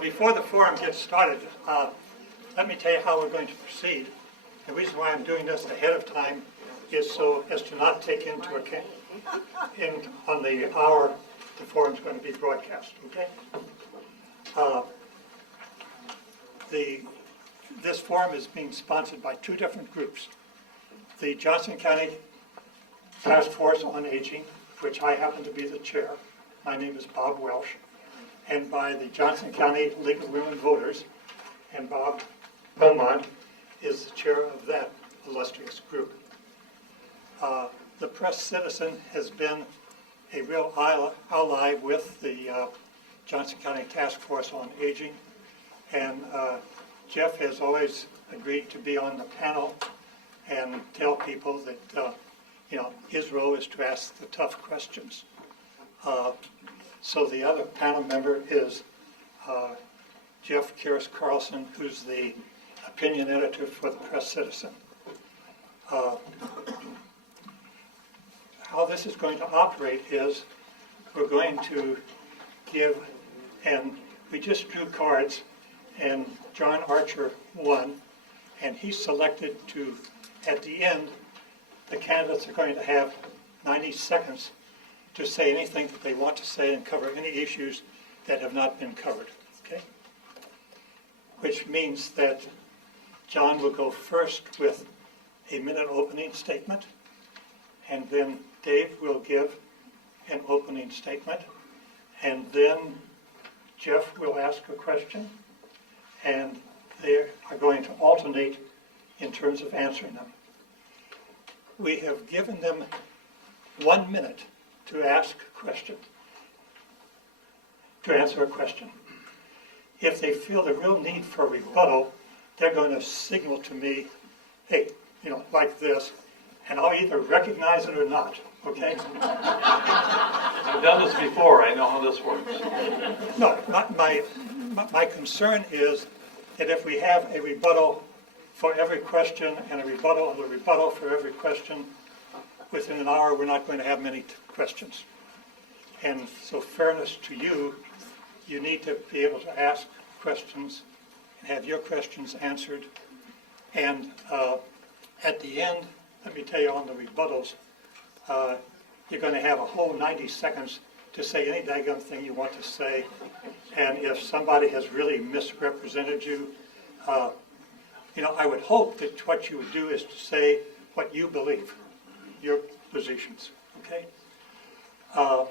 Before the forum gets started, let me tell you how we're going to proceed. The reason why I'm doing this ahead of time is so as to not take into account on the hour the forum's going to be broadcast. Okay. This forum is being sponsored by two different groups: the Johnson County Task Force on Aging, which I happen to be the chair. My name is Bob Welsh. And by the Johnson County League of Women Voters, and Bob Beaumont is the chair of that illustrious group. The Press Citizen has been a real ally with the Johnson County Task Force on Aging, and Jeff has always agreed to be on the panel and tell people that his role is to ask the tough questions. So the other panel member is Jeff Kirris Carlson, who's the opinion editor for the Press Citizen. How this is going to operate is we're going to give, and we just drew cards, and John Archer won, and he selected to, at the end, the candidates are going to have 90 seconds to say anything that they want to say and cover any issues that have not been covered, okay? Which means that John will go first with a minute opening statement, and then Dave will give an opening statement, and then Jeff will ask a question, and they are going to alternate in terms of answering them. We have given them 1 minute to ask a question, to answer a question. If they feel the real need for a rebuttal, they're going to signal to me, hey, like this, and I'll either recognize it or not, okay? I've done this before, I know how this works. No, my concern is that if we have a rebuttal for every question and a rebuttal for every question, within an hour we're not going to have many questions. And so fairness to you, you need to be able to ask questions and have your questions answered. And at the end, let me tell you on the rebuttals, you're going to have a whole 90 seconds to say any daggone thing you want to say. And if somebody has really misrepresented you, I would hope that what you would do is to say what you believe, your positions, okay? I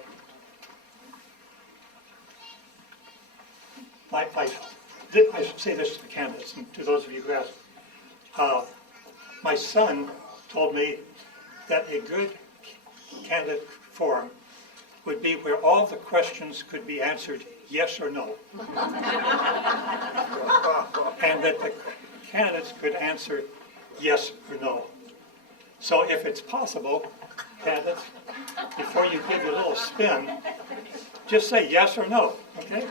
should say this to the candidates and to those of you who asked. My son told me that a good candidate forum would be where all the questions could be answered yes or no. And that the candidates could answer yes or no. So if it's possible, candidates, before you give your little spin, just say yes or no, okay?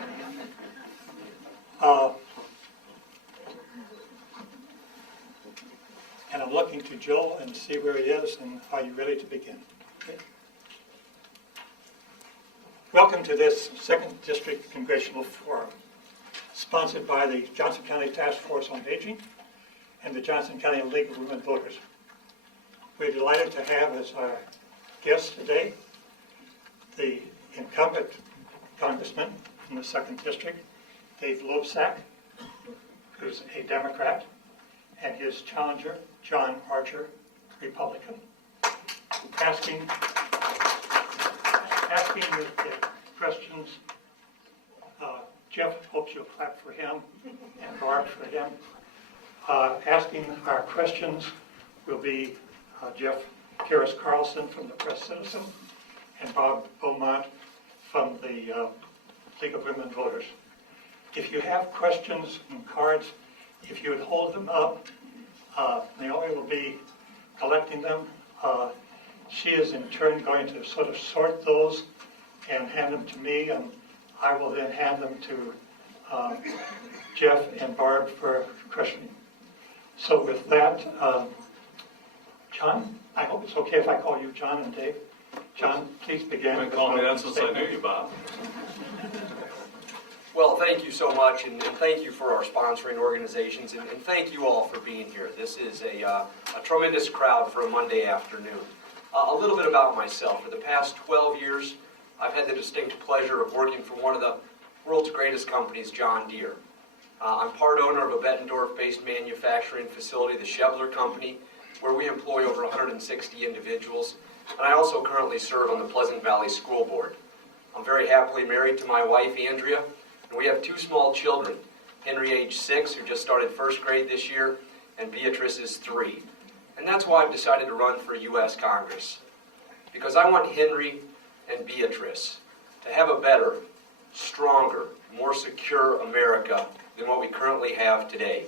And I'm looking to Joel and see where he is, and are you ready to begin? Okay. Welcome to this 2nd District Congressional Forum, sponsored by the Johnson County Task Force on Aging and the Johnson County League of Women Voters. We're delighted to have as our guest today the incumbent congressman from the 2nd District, Dave Loebsack, who's a Democrat, and his challenger, John Archer, Republican. Asking the questions. Jeff hopes you'll clap for him, and Barb for him. Asking our questions will be Jeff Kirris Carlson from the Press Citizen and Bob Beaumont from the League of Women Voters. If you have questions and cards, if you would hold them up, Naomi will be collecting them. She is in turn going to sort of sort those and hand them to me, and I will then hand them to Jeff and Barb for questioning. So with that, John, I hope it's okay if I call you John and Dave. John, please begin. You've been calling me that since I knew you, Bob. Well, thank you so much, and thank you for our sponsoring organizations, and thank you all for being here. This is a tremendous crowd for a Monday afternoon. A little bit about myself. For the past 12 years, I've had the distinct pleasure of working for one of the world's greatest companies, John Deere. I'm part owner of a Bettendorf-based manufacturing facility, the Shebler Company, where we employ over 160 individuals, and I also currently serve on the Pleasant Valley School Board. I'm very happily married to my wife, Andrea, and we have two small children, Henry, age 6, who just started first grade this year, and Beatrice is 3. And that's why I've decided to run for U.S. Congress, because I want Henry and Beatrice to have a better, stronger, more secure America than what we currently have today.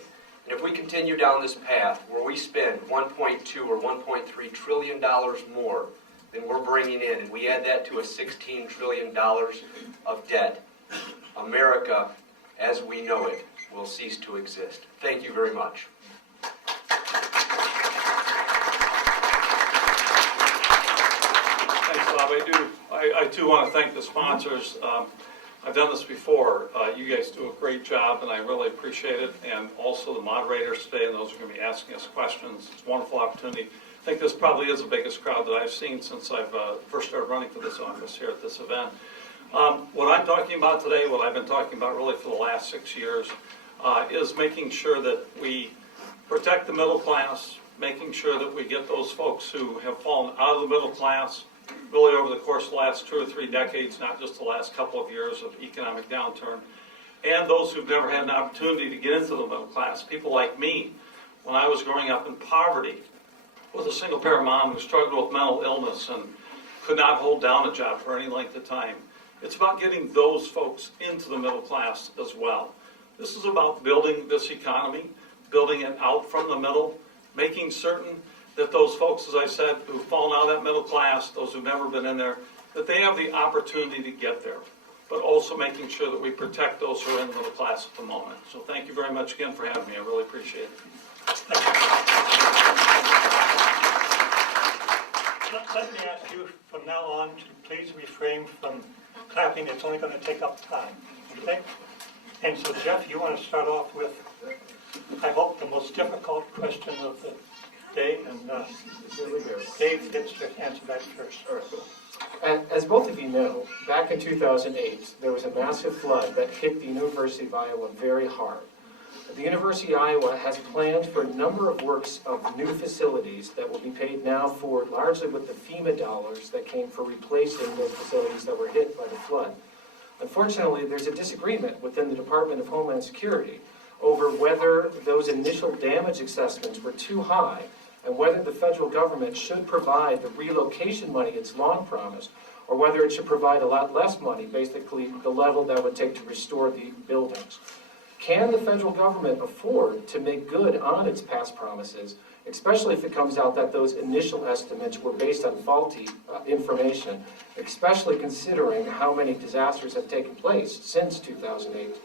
And if we continue down this path where we spend $1.2 or $1.3 trillion more than we're bringing in, and we add that to a $16 trillion of debt, America, as we know it, will cease to exist. Thank you very much. Thanks, Bob. I too want to thank the sponsors. I've done this before. You guys do a great job, and I really appreciate it. And also the moderators today, and those who are going to be asking us questions. It's a wonderful opportunity. I think this probably is the biggest crowd that I've seen since I've first started running for this office here at this event. What I'm talking about today, what I've been talking about really for the last 6 years, is making sure that we protect the middle class, making sure that we get those folks who have fallen out of the middle class really over the course of the last 2 or 3 decades, not just the last couple of years of economic downturn, and those who've never had an opportunity to get into the middle class. People like me, when I was growing up in poverty with a single parent mom who struggled with mental illness and could not hold down a job for any length of time. It's about getting those folks into the middle class as well. This is about building this economy, building it out from the middle, making certain that those folks, as I said, who've fallen out of that middle class, those who've never been in there, that they have the opportunity to get there, but also making sure that we protect those who are in the middle class at the moment. So thank you very much again for having me. I really appreciate it. Let me ask you from now on to please refrain from clapping. It's only going to take up time. Okay? And so, Jeff, you want to start off with, I hope, the most difficult question of the day, and Dave gets to answer that first. All right. As both of you know, back in 2008, there was a massive flood that hit the University of Iowa very hard. The University of Iowa has planned for a number of works of new facilities that will be paid now for largely with the FEMA dollars that came for replacing those facilities that were hit by the flood. Unfortunately, there's a disagreement within the Department of Homeland Security over whether those initial damage assessments were too high and whether the federal government should provide the relocation money it's long promised, or whether it should provide a lot less money, basically the level that would take to restore the buildings. Can the federal government afford to make good on its past promises, especially if it comes out that those initial estimates were based on faulty information, especially considering how many disasters have taken place since 2008?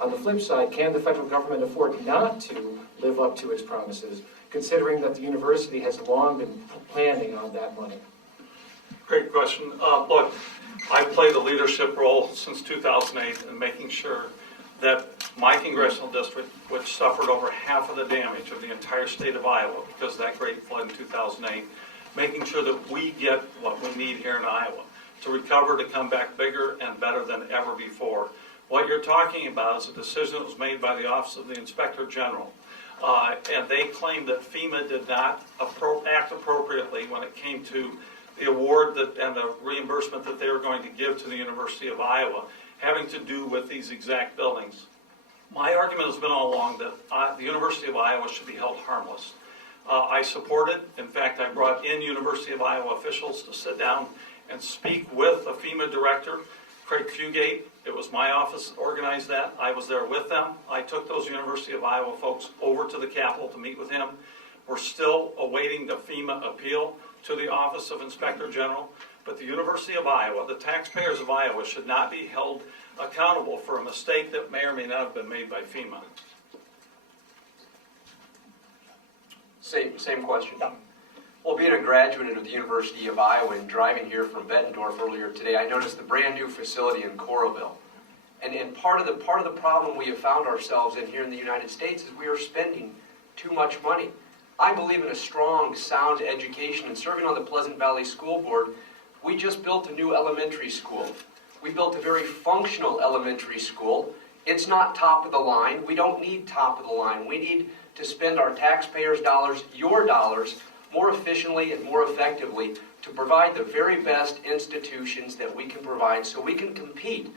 On the flip side, can the federal government afford not to live up to its promises, considering that the university has long been planning on that money? Great question. Look, I've played a leadership role since 2008 in making sure that my congressional district, which suffered over half of the damage of the entire state of Iowa because of that great flood in 2008, making sure that we get what we need here in Iowa to recover, to come back bigger and better than ever before. What you're talking about is a decision that was made by the Office of the Inspector General. And they claimed that FEMA did not act appropriately when it came to the award and the reimbursement that they were going to give to the University of Iowa, having to do with these exact buildings. My argument has been all along that the University of Iowa should be held harmless. I support it. In fact, I brought in University of Iowa officials to sit down and speak with the FEMA director, Craig Fugate. It was my office that organized that. I was there with them. I took those University of Iowa folks over to the Capitol to meet with him. We're still awaiting the FEMA appeal to the Office of Inspector General. But the University of Iowa, the taxpayers of Iowa, should not be held accountable for a mistake that may or may not have been made by FEMA. Same question. Yeah. Well, being a graduate of the University of Iowa and driving here from Bettendorf earlier today, I noticed the brand new facility in Coralville. And part of the problem we have found ourselves in here in the United States is we are spending too much money. I believe in a strong, sound education, and serving on the Pleasant Valley School Board, we just built a new elementary school. We built a very functional elementary school. It's not top of the line. We don't need top of the line. We need to spend our taxpayers' dollars, your dollars, more efficiently and more effectively to provide the very best institutions that we can provide so we can compete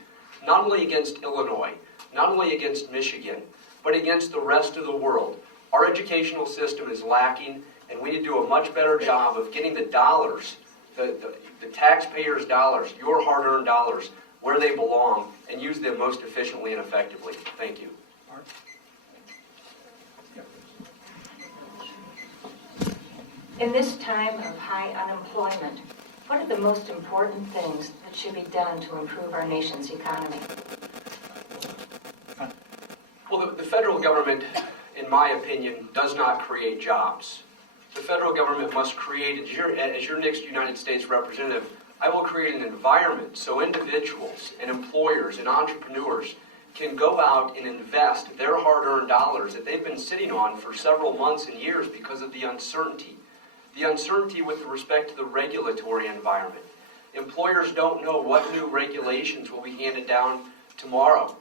not only against Illinois, not only against Michigan, but against the rest of the world. Our educational system is lacking, and we need to do a much better job of getting the dollars, the taxpayers' dollars, your hard-earned dollars, where they belong, and use them most efficiently and effectively. Thank you. Mark? In this time of high unemployment, what are the most important things that should be done to improve our nation's economy? Well, the federal government, in my opinion, does not create jobs. The federal government must create, as your next United States representative, I will create an environment so individuals and employers and entrepreneurs can go out and invest their hard-earned dollars that they've been sitting on for several months and years because of the uncertainty. The uncertainty with respect to the regulatory environment. Employers don't know what new regulations will be handed down tomorrow.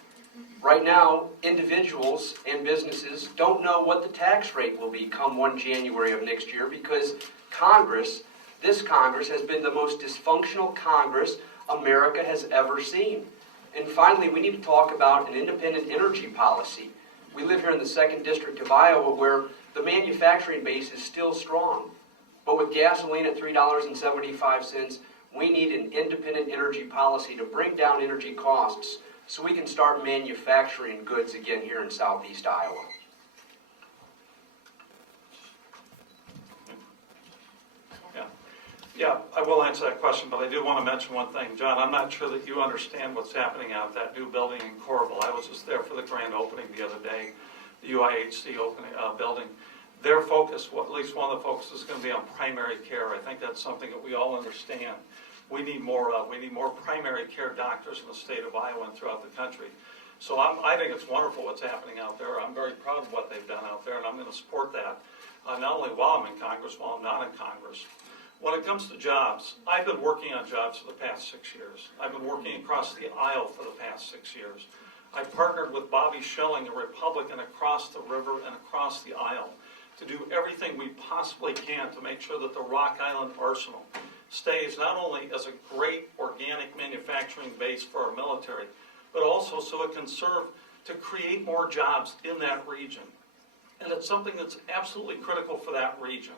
Right now, individuals and businesses don't know what the tax rate will be come 1 January of next year because this Congress has been the most dysfunctional Congress America has ever seen. And finally, we need to talk about an independent energy policy. We live here in the 2nd District of Iowa where the manufacturing base is still strong. But with gasoline at $3.75, we need an independent energy policy to bring down energy costs so we can start manufacturing goods again here in southeast Iowa. Yeah, I will answer that question, but I do want to mention one thing. John, I'm not sure that you understand what's happening out at that new building in Coralville. I was just there for the grand opening the other day, the UIHC building. Their focus, at least one of the focuses, is going to be on primary care. I think that's something that we all understand. We need more primary care doctors in the state of Iowa and throughout the country. So I think it's wonderful what's happening out there. I'm very proud of what they've done out there, and I'm going to support that, not only while I'm in Congress, while I'm not in Congress. When it comes to jobs, I've been working on jobs for the past 6 years. I've been working across the aisle for the past 6 years. I partnered with Bobby Schilling, a Republican, across the river and across the aisle to do everything we possibly can to make sure that the Rock Island Arsenal stays not only as a great organic manufacturing base for our military, but also so it can serve to create more jobs in that region. And it's something that's absolutely critical for that region.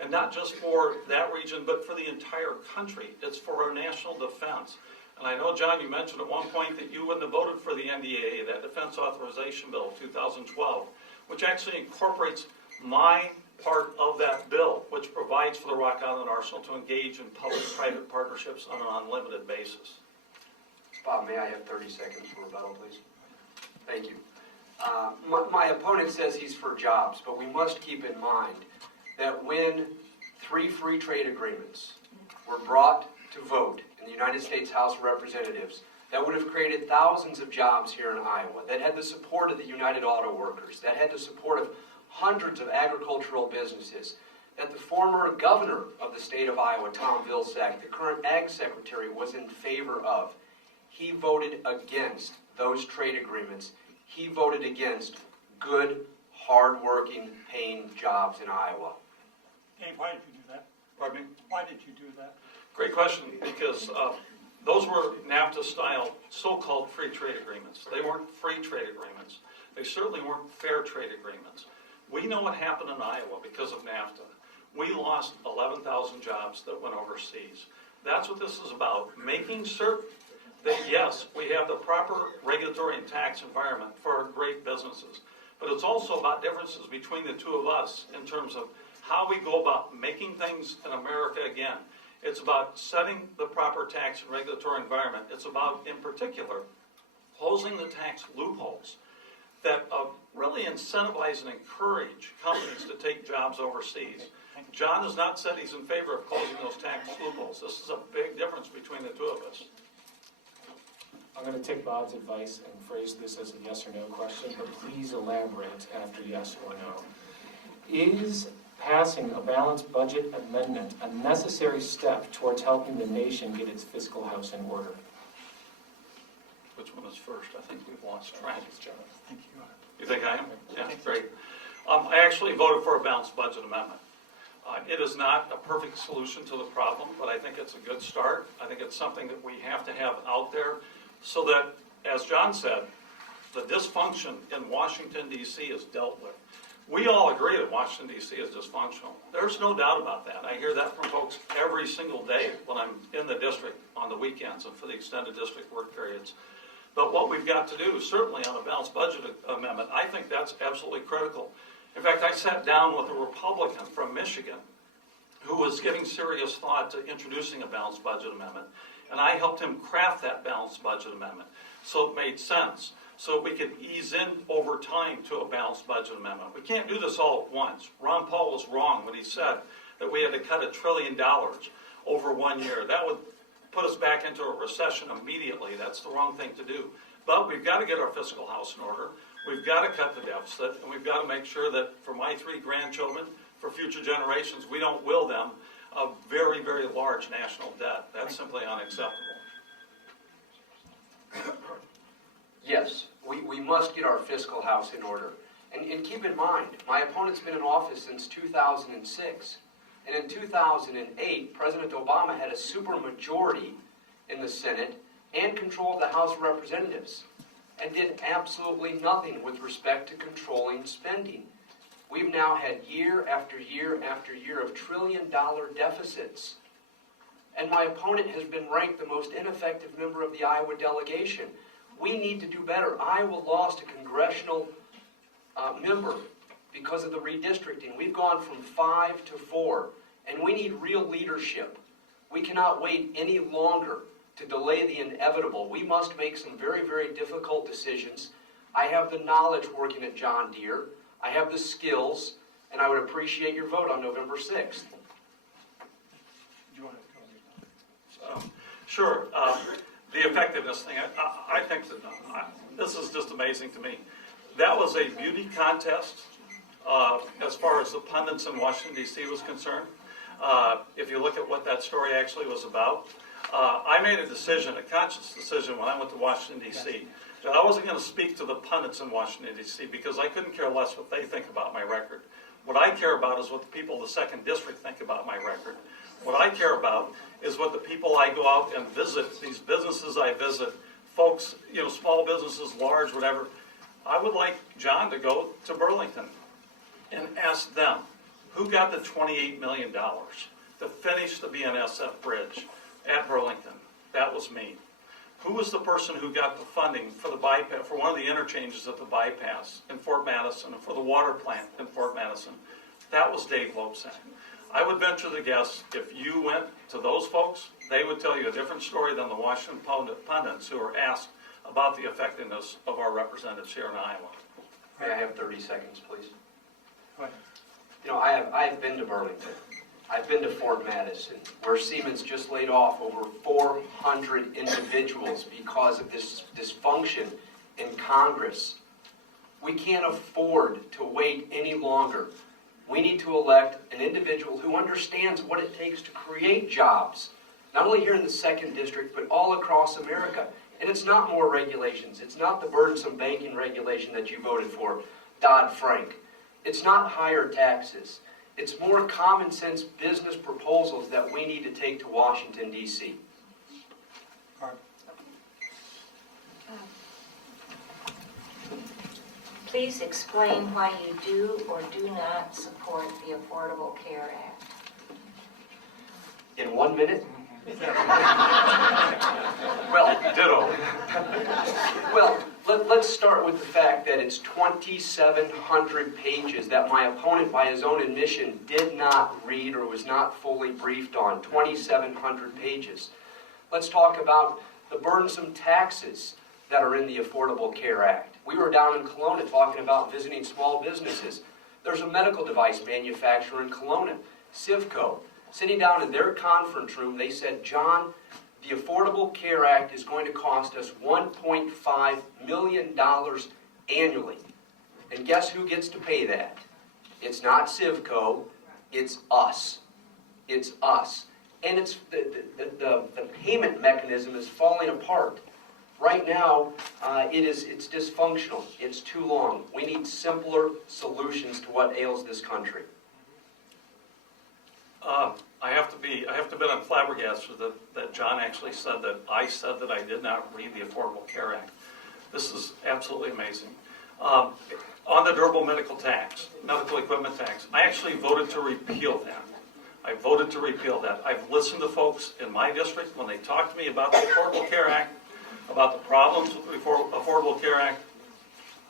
And not just for that region, but for the entire country. It's for our national defense. And I know, John, you mentioned at one point that you wouldn't have voted for the NDAA, that Defense Authorization Bill of 2012, which actually incorporates my part of that bill, which provides for the Rock Island Arsenal to engage in public-private partnerships on an unlimited basis. Bob, may I have 30 seconds for rebuttal, please? Thank you. My opponent says he's for jobs, but we must keep in mind that when 3 free trade agreements were brought to vote in the United States House of Representatives, that would have created thousands of jobs here in Iowa, that had the support of the United Auto Workers, that had the support of hundreds of agricultural businesses, that the former governor of the state of Iowa, Tom Vilsack, the current Ag Secretary, was in favor of. He voted against those trade agreements. He voted against good, hard-working, paying jobs in Iowa. Dave, why did you do that? Pardon me? Why did you do that? Great question, because those were NAFTA-style so-called free trade agreements. They weren't free trade agreements. They certainly weren't fair trade agreements. We know what happened in Iowa because of NAFTA. We lost 11,000 jobs that went overseas. That's what this is about, making certain that, yes, we have the proper regulatory and tax environment for our great businesses. But it's also about differences between the two of us in terms of how we go about making things in America again. It's about setting the proper tax and regulatory environment. It's about, in particular, closing the tax loopholes that really incentivize and encourage companies to take jobs overseas. John has not said he's in favor of closing those tax loopholes. This is a big difference between the two of us. I'm going to take Bob's advice and phrase this as a yes or no question, but please elaborate after yes or no. Is passing a balanced budget amendment a necessary step towards helping the nation get its fiscal house in order? Which one is first? I think we've lost track. John. Thank you. You think I am? Yeah, great. I actually voted for a balanced budget amendment. It is not a perfect solution to the problem, but I think it's a good start. I think it's something that we have to have out there so that, as John said, the dysfunction in Washington, D.C. is dealt with. We all agree that Washington, D.C. is dysfunctional. There's no doubt about that. I hear that from folks every single day when I'm in the district on the weekends and for the extended district work periods. But what we've got to do, certainly on a balanced budget amendment, I think that's absolutely critical. In fact, I sat down with a Republican from Michigan who was giving serious thought to introducing a balanced budget amendment, and I helped him craft that balanced budget amendment so it made sense, so we could ease in over time to a balanced budget amendment. We can't do this all at once. Ron Paul was wrong when he said that we had to cut $1 trillion over 1 year. That would put us back into a recession immediately. That's the wrong thing to do. But we've got to get our fiscal house in order. We've got to cut the deficit, and we've got to make sure that for my 3 grandchildren, for future generations, we don't will them a very, very large national debt. That's simply unacceptable. Yes, we must get our fiscal house in order. And keep in mind, my opponent's been in office since 2006. And in 2008, President Obama had a supermajority in the Senate and control of the House of Representatives and did absolutely nothing with respect to controlling spending. We've now had year after year after year of trillion-dollar deficits. And my opponent has been ranked the most ineffective member of the Iowa delegation. We need to do better. Iowa lost a congressional member because of the redistricting. We've gone from 5 to 4, and we need real leadership. We cannot wait any longer to delay the inevitable. We must make some very, very difficult decisions. I have the knowledge working at John Deere. I have the skills, and I would appreciate your vote on November 6th. Do you want to go? Sure. The effectiveness thing, I think that this is just amazing to me. That was a beauty contest as far as the pundits in Washington, D.C. was concerned. If you look at what that story actually was about, I made a decision, a conscious decision when I went to Washington, D.C., that I wasn't going to speak to the pundits in Washington, D.C., because I couldn't care less what they think about my record. What I care about is what the people of the 2nd District think about my record. What I care about is what the people I go out and visit, these businesses I visit, folks, small businesses, large, whatever. I would like John to go to Burlington and ask them, who got the $28 million to finish the BNSF bridge at Burlington? That was me. Who was the person who got the funding for the bypass, for one of the interchanges at the bypass in Fort Madison, and for the water plant in Fort Madison? That was Dave Loebsack. I would venture to guess if you went to those folks, they would tell you a different story than the Washington pundits who are asked about the effectiveness of our representatives here in Iowa. May I have 30 seconds, please? Go ahead. I have been to Burlington. I've been to Fort Madison, where Siemens just laid off over 400 individuals because of this dysfunction in Congress. We can't afford to wait any longer. We need to elect an individual who understands what it takes to create jobs, not only here in the 2nd District, but all across America. And it's not more regulations. It's not the burdensome banking regulation that you voted for, Dodd-Frank. It's not higher taxes. It's more common sense business proposals that we need to take to Washington, D.C. Barb. Please explain why you do or do not support the Affordable Care Act. In 1 minute? Well, Ditto. Well, let's start with the fact that it's 2,700 pages that my opponent, by his own admission, did not read or was not fully briefed on. 2,700 pages. Let's talk about the burdensome taxes that are in the Affordable Care Act. We were down in Kelowna talking about visiting small businesses. There's a medical device manufacturer in Kelowna. Civco, sitting down in their conference room, they said, John, the Affordable Care Act is going to cost us $1.5 million annually. And guess who gets to pay that? It's not Civco, it's us. It's us. And it's the payment mechanism is falling apart. Right now, it's dysfunctional. It's too long. We need simpler solutions to what ails this country. I have to be flabbergasted that John actually said that I said that I did not read the Affordable Care Act. This is absolutely amazing. On the durable medical equipment tax, I actually voted to repeal that. I voted to repeal that. I've listened to folks in my district when they talk to me about the Affordable Care Act, about the problems with the Affordable Care Act.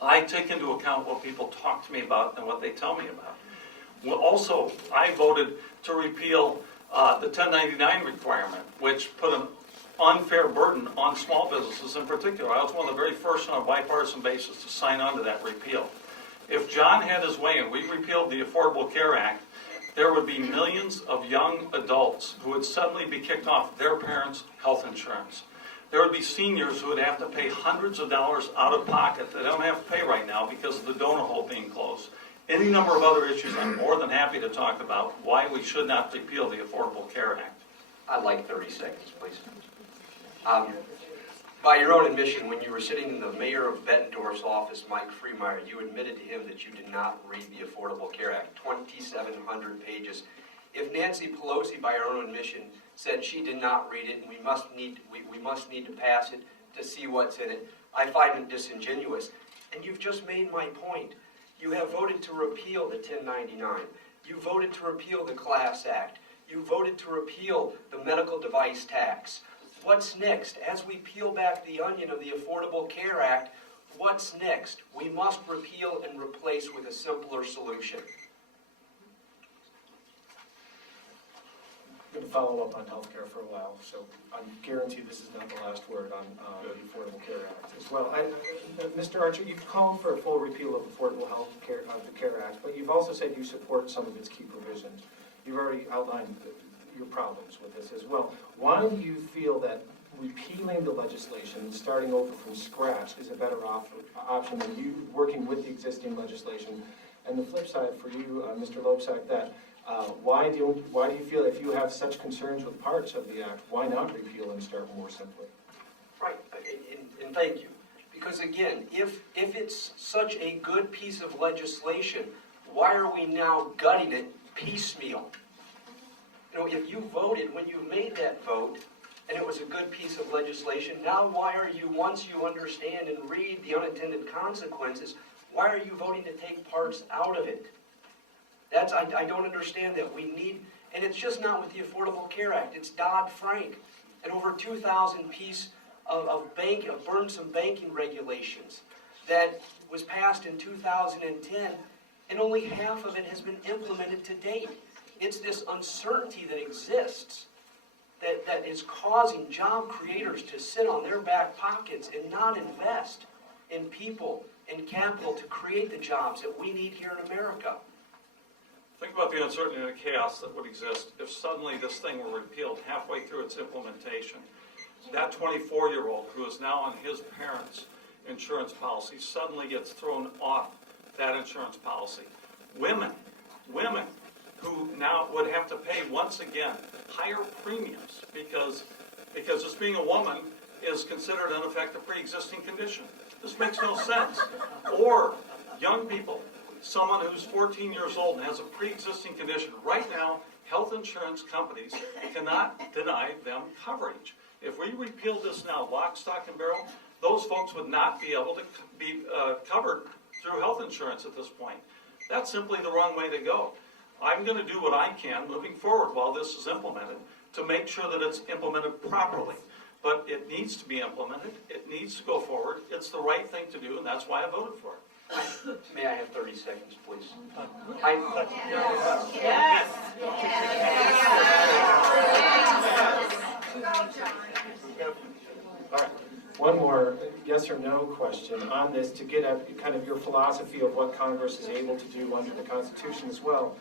I take into account what people talk to me about and what they tell me about. Well, also, I voted to repeal the 1099 requirement, which put an unfair burden on small businesses in particular. I was one of the very first on a bipartisan basis to sign on to that repeal. If John had his way and we repealed the Affordable Care Act, there would be millions of young adults who would suddenly be kicked off their parents' health insurance. There would be seniors who would have to pay hundreds of dollars out of pocket that they don't have to pay right now because of the donor hole being closed. Any number of other issues I'm more than happy to talk about why we should not repeal the Affordable Care Act. I'd like 30 seconds, please. By your own admission, when you were sitting in the mayor of Bettendorf's office, Mike Freemeyer, you admitted to him that you did not read the Affordable Care Act, 2,700 pages. If Nancy Pelosi, by her own admission, said she did not read it and we must need to pass it to see what's in it, I find it disingenuous. And you've just made my point. You have voted to repeal the 1099. You voted to repeal the Class Act. You voted to repeal the medical device tax. What's next? As we peel back the onion of the Affordable Care Act, what's next? We must repeal and replace with a simpler solution. I'm going to follow up on healthcare for a while, so I guarantee this is not the last word on the Affordable Care Act as well. Mr. Archer, you've called for a full repeal of Affordable Health Care, the Care Act, but you've also said you support some of its key provisions. You've already outlined your problems with this as well. Why do you feel that repealing the legislation and starting over from scratch is a better option than you working with the existing legislation? And the flip side for you, Mr. Loebsack, that why do you feel if you have such concerns with parts of the act, why not repeal and start more simply? Right, and thank you. Because again, if it's such a good piece of legislation, why are we now gutting it piecemeal? You know, if you voted, when you made that vote, and it was a good piece of legislation, now why are you, once you understand and read the unintended consequences, why are you voting to take parts out of it? I don't understand that. We need, and it's just not with the Affordable Care Act, it's Dodd-Frank, and over 2,000 piece of burdensome banking regulations that was passed in 2010, and only half of it has been implemented to date. It's this uncertainty that exists that is causing job creators to sit on their back pockets and not invest in people and capital to create the jobs that we need here in America. Think about the uncertainty and the chaos that would exist if suddenly this thing were repealed halfway through its implementation. That 24-year-old who is now on his parents' insurance policy suddenly gets thrown off that insurance policy. Women who now would have to pay, once again, higher premiums because just being a woman is considered, in effect, a pre-existing condition. This makes no sense. Or young people, someone who's 14 years old and has a pre-existing condition. Right now, health insurance companies cannot deny them coverage. If we repealed this now, lock, stock, and barrel, those folks would not be able to be covered through health insurance at this point. That's simply the wrong way to go. I'm going to do what I can moving forward while this is implemented to make sure that it's implemented properly. But it needs to be implemented. It needs to go forward. It's the right thing to do, and that's why I voted for it. May I have 30 seconds, please? All right. One more yes or no question on this to get at kind of your philosophy of what Congress is able to do under the Constitution as well.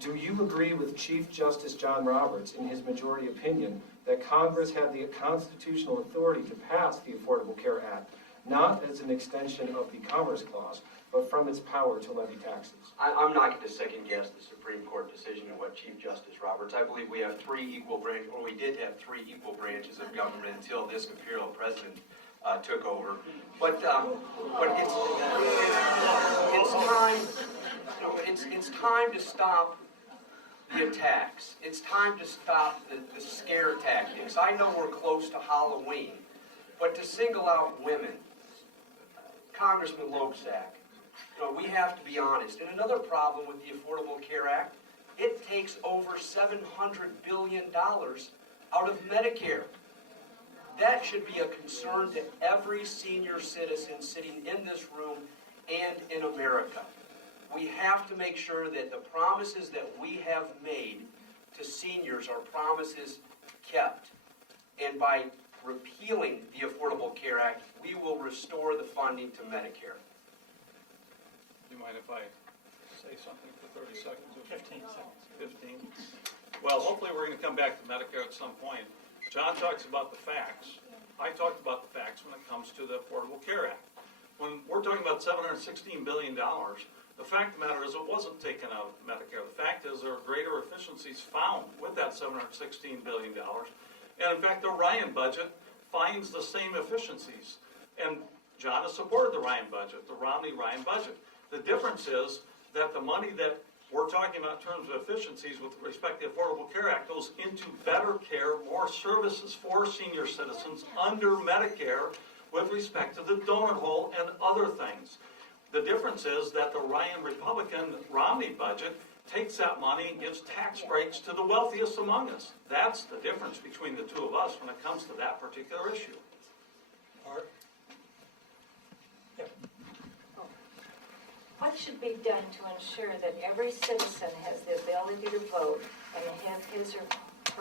Do you agree with Chief Justice John Roberts in his majority opinion that Congress had the constitutional authority to pass the Affordable Care Act, not as an extension of the Commerce Clause, but from its power to levy taxes? I'm not going to second guess the Supreme Court decision and what Chief Justice Roberts. I believe we have we did have three equal branches of government until this imperial president took over. But it's time. It's time to stop the attacks. It's time to stop the scare tactics. I know we're close to Halloween, but to single out women, Congressman Loebsack, we have to be honest. And another problem with the Affordable Care Act, it takes over $700 billion out of Medicare. That should be a concern to every senior citizen sitting in this room and in America. We have to make sure that the promises that we have made to seniors are promises kept. And by repealing the Affordable Care Act, we will restore the funding to Medicare. Do you mind if I say something for 30 seconds? 15 seconds. 15. Well, hopefully we're going to come back to Medicare at some point. John talks about the facts. I talked about the facts when it comes to the Affordable Care Act. When we're talking about $716 billion, the fact of the matter is it wasn't taken out of Medicare. The fact is there are greater efficiencies found with that $716 billion. And in fact, the Ryan budget finds the same efficiencies. And John has supported the Ryan budget, the Romney-Ryan budget. The difference is that the money that we're talking about in terms of efficiencies with respect to the Affordable Care Act goes into better care, more services for senior citizens under Medicare with respect to the donut hole and other things. The difference is that the Ryan Republican Romney budget takes that money and gives tax breaks to the wealthiest among us. That's the difference between the two of us when it comes to that particular issue. Art? Yeah. What should be done to ensure that every citizen has the ability to vote and have his or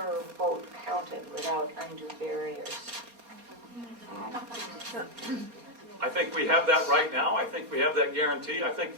her vote counted without undue barriers? I think we have that right now. I think we have that guarantee. I think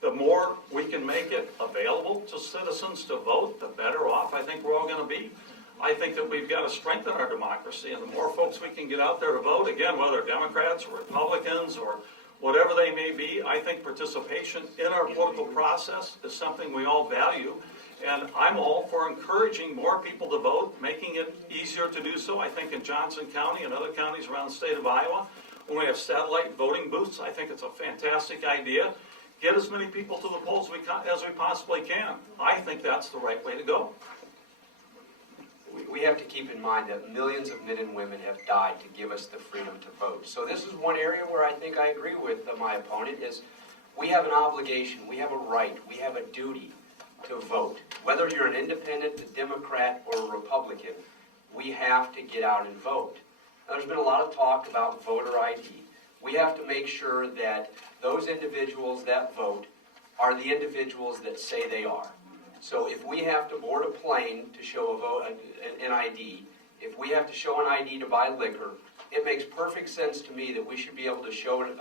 the more we can make it available to citizens to vote, the better off I think we're all going to be. I think that we've got to strengthen our democracy, and the more folks we can get out there to vote, again, whether Democrats or Republicans or whatever they may be, I think participation in our political process is something we all value. And I'm all for encouraging more people to vote, making it easier to do so. I think in Johnson County and other counties around the state of Iowa, when we have satellite voting booths, I think it's a fantastic idea. Get as many people to the polls as we possibly can. I think that's the right way to go. We have to keep in mind that millions of men and women have died to give us the freedom to vote. So this is one area where I think I agree with my opponent is we have an obligation, we have a right, we have a duty to vote. Whether you're an independent, a Democrat, or a Republican, we have to get out and vote. Now, there's been a lot of talk about voter ID. We have to make sure that those individuals that vote are the individuals that say they are. So if we have to board a plane to show an ID, if we have to show an ID to buy liquor, it makes perfect sense to me that we should be able to show an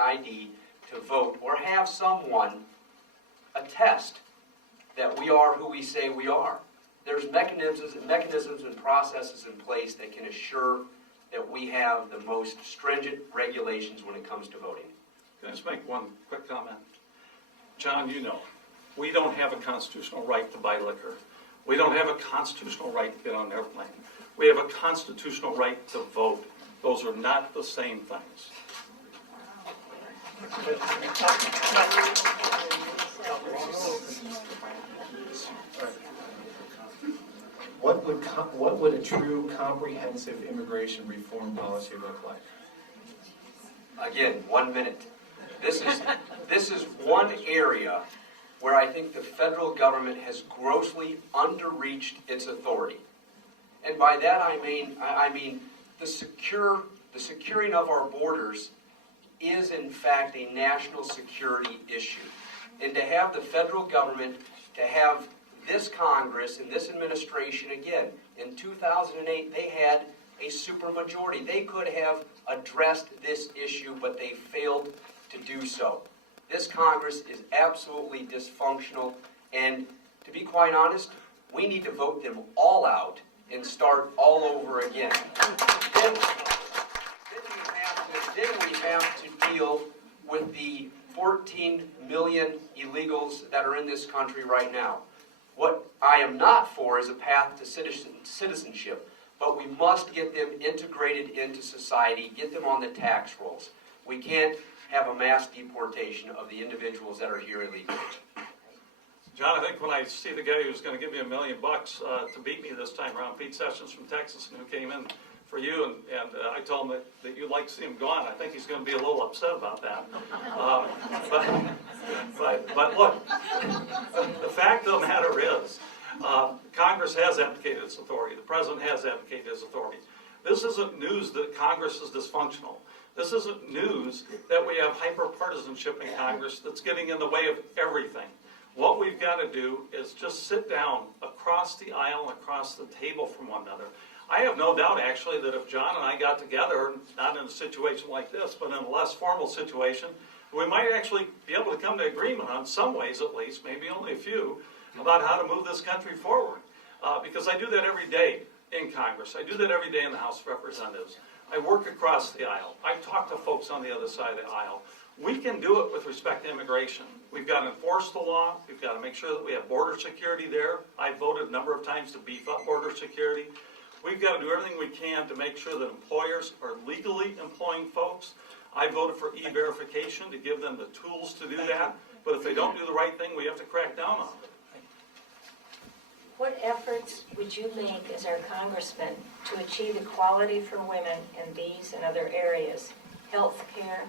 ID to vote or have someone attest that we are who we say we are. There's mechanisms and processes in place that can assure that we have the most stringent regulations when it comes to voting. Can I just make one quick comment? John, you know, we don't have a constitutional right to buy liquor. We don't have a constitutional right to get on an airplane. We have a constitutional right to vote. Those are not the same things. What would a true comprehensive immigration reform policy look like? Again, 1 minute. This is one area where I think the federal government has grossly underreached its authority. And by that I mean the securing of our borders is in fact a national security issue. And to have the federal government, to have this Congress and this administration, again, in 2008 they had a supermajority. They could have addressed this issue, but they failed to do so. This Congress is absolutely dysfunctional, and To be quite honest, we need to vote them all out and start all over again. Then we have to deal with the 14 million illegals that are in this country right now. What I am not for is a path to citizenship, but we must get them integrated into society, get them on the tax rolls. We can't have a mass deportation of the individuals that are here illegally. John, I think when I see the guy who's going to give me $1 million to beat me this time around, Pete Sessions from Texas, and who came in for you, and I told him that you'd like to see him gone. I think he's going to be a little upset about that. But look, the fact of the matter is, Congress has abdicated its authority. The President has abdicated his authority. This isn't news that Congress is dysfunctional. This isn't news that we have hyper-partisanship in Congress that's getting in the way of everything. What we've got to do is just sit down across the aisle and across the table from one another. I have no doubt, actually, that if John and I got together, not in a situation like this, but in a less formal situation, we might actually be able to come to agreement on some ways, at least, maybe only a few, about how to move this country forward. Because I do that every day in Congress. I do that every day in the House of Representatives. I work across the aisle. I talk to folks on the other side of the aisle. We can do it with respect to immigration. We've got to enforce the law. We've got to make sure that we have border security there. I voted a number of times to beef up border security. We've got to do everything we can to make sure that employers are legally employing folks. I voted for e-verification to give them the tools to do that. But if they don't do the right thing, we have to crack down on it. What efforts would you make as our congressman to achieve equality for women in these and other areas? Health care,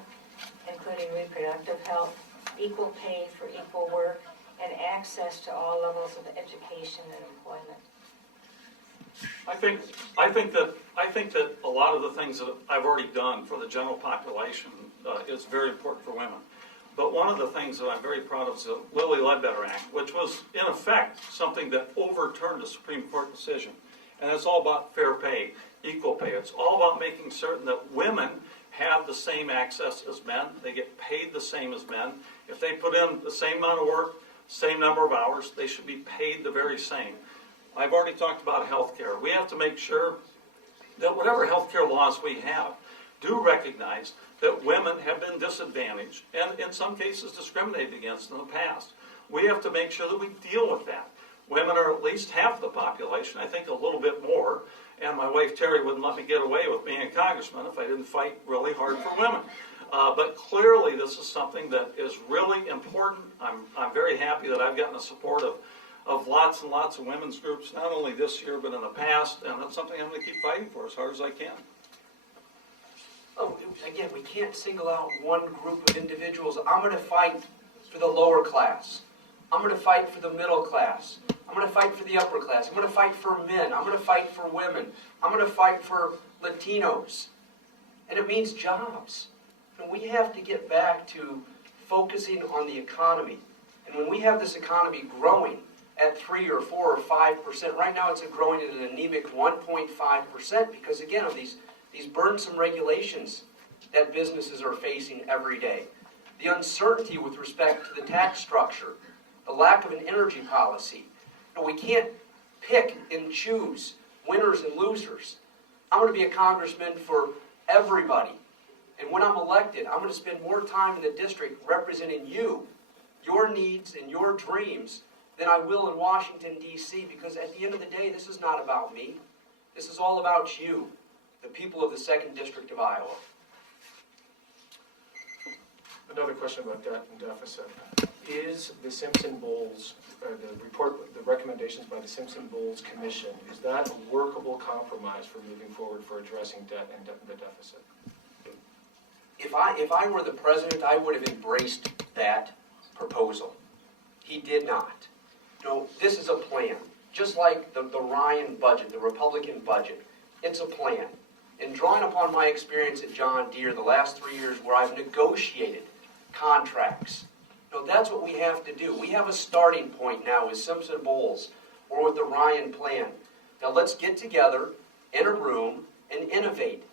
including reproductive health, equal pay for equal work, and access to all levels of education and employment. I think that a lot of the things that I've already done for the general population is very important for women. But one of the things that I'm very proud of is the Lilly Ledbetter Act, which was, in effect, something that overturned a Supreme Court decision. And it's all about fair pay, equal pay. It's all about making certain that women have the same access as men. They get paid the same as men. If they put in the same amount of work, same number of hours, they should be paid the very same. I've already talked about health care. We have to make sure that whatever health care laws we have do recognize that women have been disadvantaged and in some cases discriminated against in the past. We have to make sure that we deal with that. Women are at least half the population, I think a little bit more, and my wife Terry wouldn't let me get away with being a congressman if I didn't fight really hard for women. But clearly this is something that is really important. I'm very happy that I've gotten the support of lots and lots of women's groups, not only this year but in the past, and that's something I'm going to keep fighting for as hard as I can. Oh, again, we can't single out one group of individuals. I'm going to fight for the lower class. I'm going to fight for the middle class. I'm going to fight for the upper class. I'm going to fight for men. I'm going to fight for women. I'm going to fight for Latinos. And it means jobs. And we have to get back to focusing on the economy. And when we have this economy growing at 3 or 4 or 5%, right now it's growing at an anemic 1.5% because, again, of these burdensome regulations that businesses are facing every day. The uncertainty with respect to the tax structure, the lack of an energy policy. You know, we can't pick and choose winners and losers. I'm going to be a congressman for everybody. And when I'm elected, I'm going to spend more time in the district representing you, your needs and your dreams, than I will in Washington, D.C., because at the end of the day, this is not about me. This is all about you, the people of the 2nd District of Iowa. Another question about debt and deficit. Is the Simpson-Bowles, the recommendations by the Simpson-Bowles Commission, is that a workable compromise for moving forward for addressing debt and the deficit? If I were the president, I would have embraced that proposal. He did not. No, this is a plan. Just like the Ryan budget, the Republican budget, it's a plan. And drawing upon my experience at John Deere the last 3 years where I've negotiated contracts, that's what we have to do. We have a starting point now with Simpson-Bowles or with the Ryan plan. Now let's get together in a room and innovate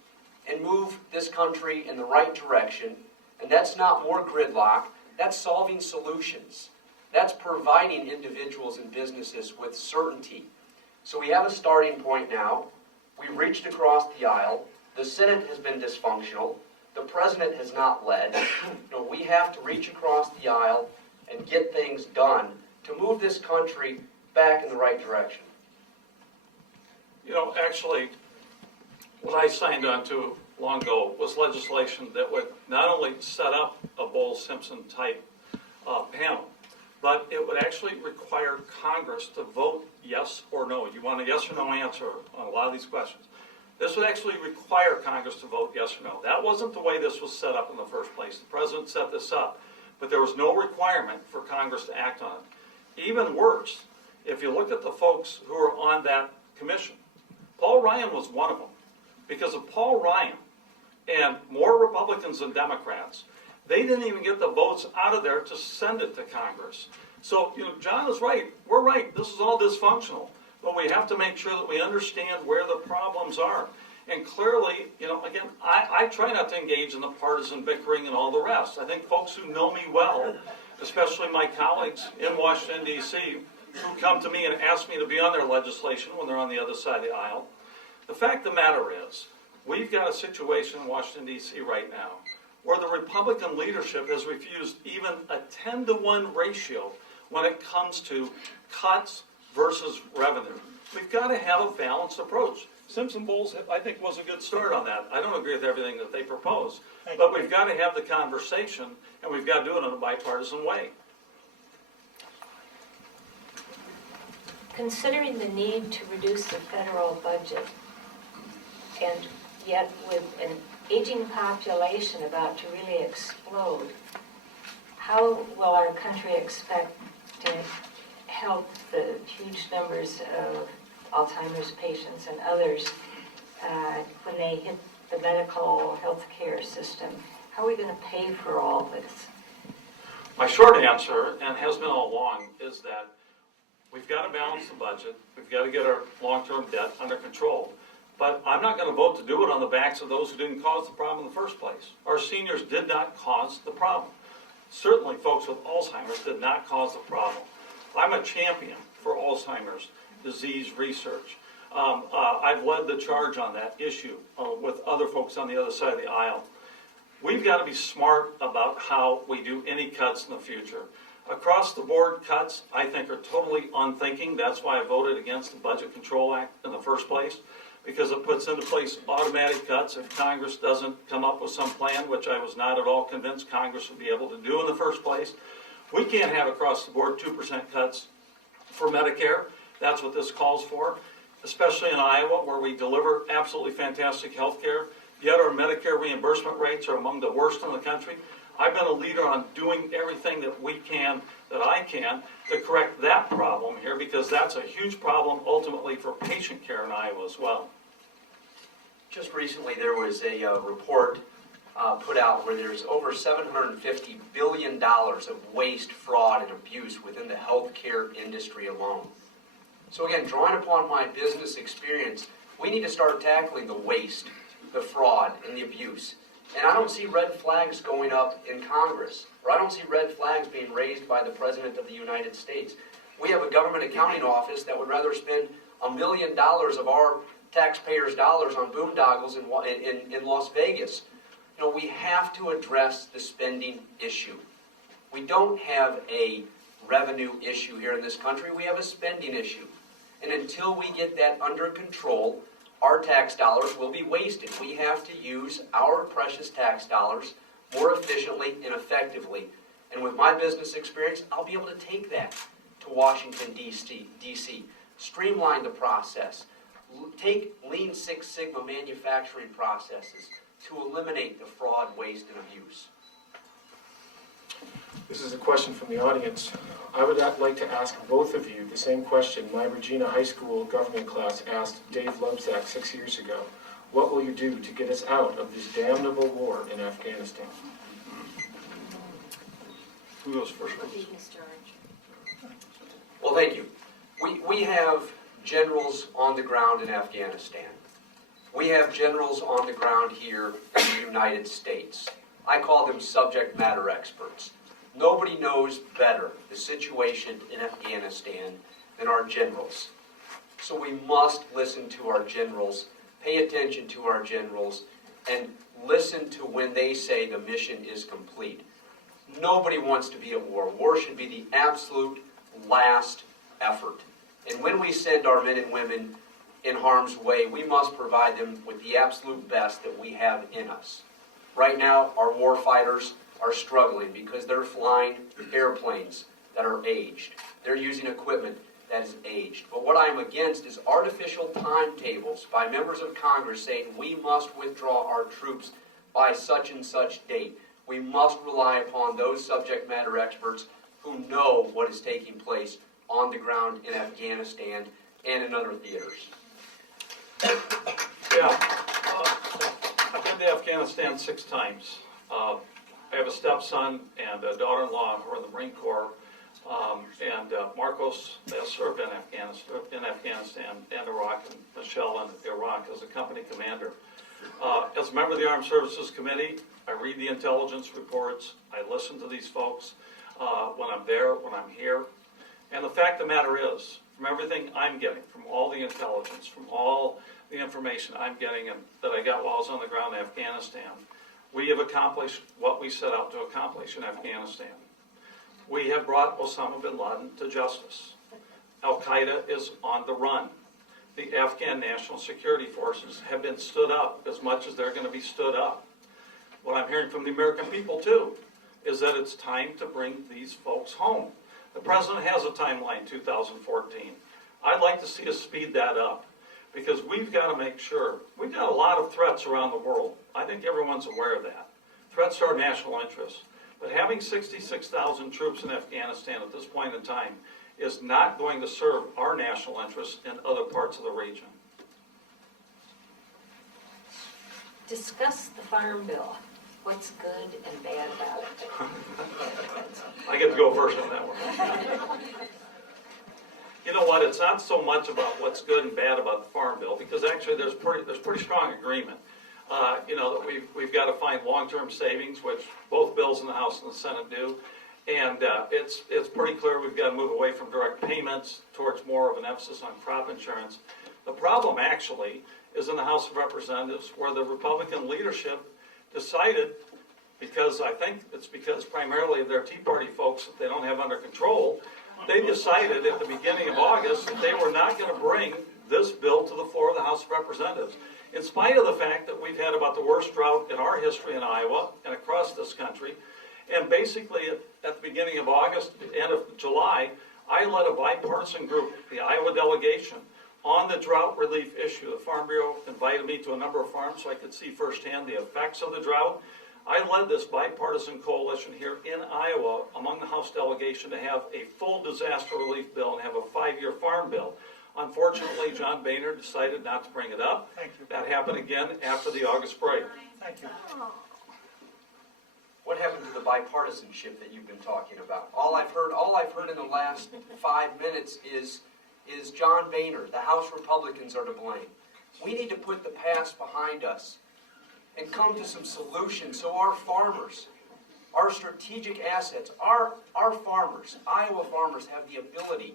and move this country in the right direction. And that's not more gridlock. That's solving solutions. That's providing individuals and businesses with certainty. So we have a starting point now. We've reached across the aisle. The Senate has been dysfunctional. The President has not led. We have to reach across the aisle and get things done to move this country back in the right direction. Actually, what I signed on to long ago was legislation that would not only set up a Bowles-Simpson type panel, but it would actually require Congress to vote yes or no. You want a yes or no answer on a lot of these questions. This would actually require Congress to vote yes or no. That wasn't the way this was set up in the first place. The President set this up, but there was no requirement for Congress to act on it. Even worse, if you look at the folks who are on that commission, Paul Ryan was one of them. Because of Paul Ryan and more Republicans than Democrats, they didn't even get the votes out of there to send it to Congress. So, John is right. We're right. This is all dysfunctional. But we have to make sure that we understand where the problems are. And clearly, again, I try not to engage in the partisan bickering and all the rest. I think folks who know me well, especially my colleagues in Washington, D.C., who come to me and ask me to be on their legislation when they're on the other side of the aisle. The fact of the matter is, we've got a situation in Washington, D.C. right now where the Republican leadership has refused even a 10-to-1 ratio when it comes to cuts versus revenue. We've got to have a balanced approach. Simpson-Bowles, I think, was a good start on that. I don't agree with everything that they propose, but we've got to have the conversation, and we've got to do it in a bipartisan way. Considering the need to reduce the federal budget, and yet with an aging population about to really explode, how will our country expect to help the huge numbers of Alzheimer's patients and others when they hit the medical health care system? How are we going to pay for all this? My short answer, and has been all along, is that we've got to balance the budget. We've got to get our long-term debt under control. But I'm not going to vote to do it on the backs of those who didn't cause the problem in the first place. Our seniors did not cause the problem. Certainly folks with Alzheimer's did not cause the problem. I'm a champion for Alzheimer's disease research. I've led the charge on that issue with other folks on the other side of the aisle. We've got to be smart about how we do any cuts in the future. Across the board cuts, I think, are totally unthinking. That's why I voted against the Budget Control Act in the first place, because it puts into place automatic cuts if Congress doesn't come up with some plan, which I was not at all convinced Congress would be able to do in the first place. We can't have across the board 2% cuts for Medicare. That's what this calls for, especially in Iowa, where we deliver absolutely fantastic health care, yet our Medicare reimbursement rates are among the worst in the country. I've been a leader on doing everything that I can, to correct that problem here, because that's a huge problem ultimately for patient care in Iowa as well. Just recently, there was a report put out where there's over $750 billion of waste, fraud, and abuse within the healthcare industry alone. So again, drawing upon my business experience, we need to start tackling the waste, the fraud, and the abuse. And I don't see red flags going up in Congress, or I don't see red flags being raised by the President of the United States. We have a government accounting office that would rather spend $1 million of our taxpayers' dollars on boondoggles in Las Vegas. We have to address the spending issue. We don't have a revenue issue here in this country. We have a spending issue. And until we get that under control, our tax dollars will be wasted. We have to use our precious tax dollars more efficiently and effectively. And with my business experience, I'll be able to take that to Washington, D.C., streamline the process, take Lean Six Sigma manufacturing processes to eliminate the fraud, waste, and abuse. This is a question from the audience. I would like to ask both of you the same question my Regina High School government class asked Dave Lobzak 6 years ago. What will you do to get us out of this damnable war in Afghanistan? Who goes first? Well, thank you. We have generals on the ground in Afghanistan. We have generals on the ground here in the United States. I call them subject matter experts. Nobody knows better the situation in Afghanistan than our generals. So we must listen to our generals, pay attention to our generals, and listen to when they say the mission is complete. Nobody wants to be at war. War should be the absolute last effort. And when we send our men and women in harm's way, we must provide them with the absolute best that we have in us. Right now, our war fighters are struggling because they're flying airplanes that are aged. They're using equipment that is aged. But what I'm against is artificial timetables by members of Congress saying we must withdraw our troops by such and such date. We must rely upon those subject matter experts who know what is taking place on the ground in Afghanistan and in other theaters. Yeah, I've been to Afghanistan 6 times. I have a stepson and a daughter-in-law who are in the Marine Corps, and Marcos has served in Afghanistan and Iraq, and Michelle in Iraq as a company commander. As a member of the Armed Services Committee, I read the intelligence reports, I listen to these folks when I'm there, when I'm here, and the fact of the matter is, from everything I'm getting, from all the intelligence, from all the information I'm getting and that I got while I was on the ground in Afghanistan, we have accomplished what we set out to accomplish in Afghanistan. We have brought Osama bin Laden to justice. Al-Qaeda is on the run. The Afghan National Security Forces have been stood up as much as they're going to be stood up. What I'm hearing from the American people, too, is that it's time to bring these folks home. The President has a timeline, 2014. I'd like to see us speed that up because we've got to make sure. We've got a lot of threats around the world. I think everyone's aware of that. Threats to our national interests. But having 66,000 troops in Afghanistan at this point in time is not going to serve our national interests in other parts of the region. Discuss the Farm Bill. What's good and bad about it? I get to go first on that one. You know what? It's not so much about what's good and bad about the Farm Bill, because actually there's pretty strong agreement. That we've got to find long-term savings, which both bills in the House and the Senate do, and it's pretty clear we've got to move away from direct payments towards more of an emphasis on crop insurance. The problem actually is in the House of Representatives, where the Republican leadership decided, because I think it's because primarily of their Tea Party folks that they don't have under control, they decided at the beginning of August that they were not going to bring this bill to the floor of the House of Representatives. In spite of the fact that we've had about the worst drought in our history in Iowa and across this country, and basically at the beginning of August, end of July, I led a bipartisan group, the Iowa delegation, on the drought relief issue. The Farm Bureau invited me to a number of farms so I could see firsthand the effects of the drought. I led this bipartisan coalition here in Iowa among the House delegation to have a full disaster relief bill and have a 5-year farm bill. Unfortunately, John Boehner decided not to bring it up. Thank you. That happened again after the August break. Thank you. What happened to the bipartisanship that you've been talking about? All I've heard in the last 5 minutes is John Boehner. The House Republicans are to blame. We need to put the past behind us and come to some solutions so our farmers, our strategic assets, our farmers, Iowa farmers, have the ability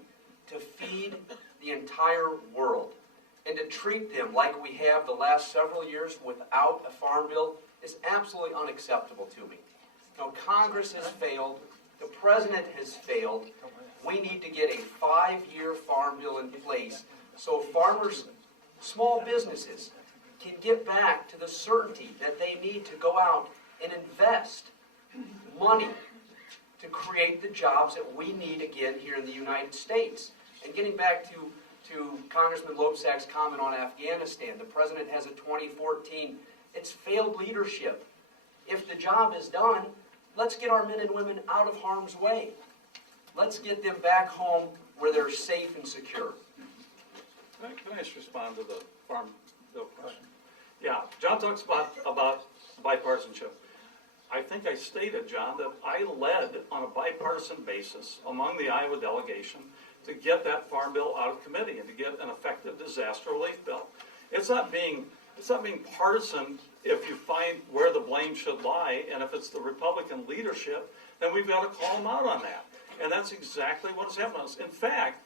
to feed the entire world. And to treat them like we have the last several years without a farm bill is absolutely unacceptable to me. Now, Congress has failed. The President has failed. We need to get a 5-year farm bill in place so farmers, small businesses, can get back to the certainty that they need to go out and invest money to create the jobs that we need again here in the United States. And getting back to Congressman Lobsak's comment on Afghanistan, the President has a 2014, it's failed leadership. If the job is done, let's get our men and women out of harm's way. Let's get them back home where they're safe and secure. Can I just respond to the Farm Bill question? Yeah, John talks about bipartisanship. I think I stated, John, that I led on a bipartisan basis among the Iowa delegation to get that farm bill out of committee and to get an effective disaster relief bill. It's not being partisan if you find where the blame should lie, and if it's the Republican leadership, then we've got to call them out on that. And that's exactly what has happened. In fact,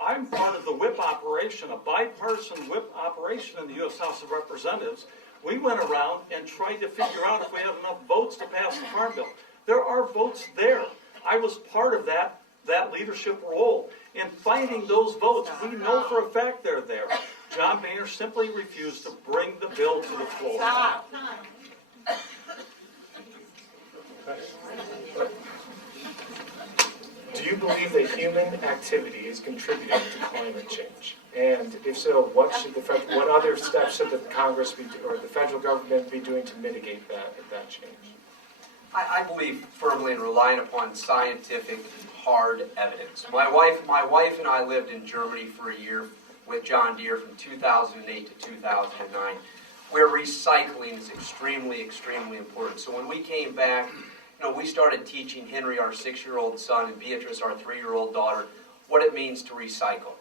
I'm part of the whip operation, a bipartisan whip operation in the U.S. House of Representatives. We went around and tried to figure out if we had enough votes to pass the Farm Bill. There are votes there. I was part of that leadership role in finding those votes. We know for a fact they're there. John Boehner simply refused to bring the bill to the floor. Do you believe that human activity is contributing to climate change? And if so, what other steps should the Congress be, or the federal government be doing to mitigate that change? I believe firmly in relying upon scientific, hard evidence. My wife and I lived in Germany for a year with John Deere from 2008 to 2009, where recycling is extremely, extremely important. So when we came back, we started teaching Henry, our 6-year-old son, and Beatrice, our 3-year-old daughter, what it means to recycle.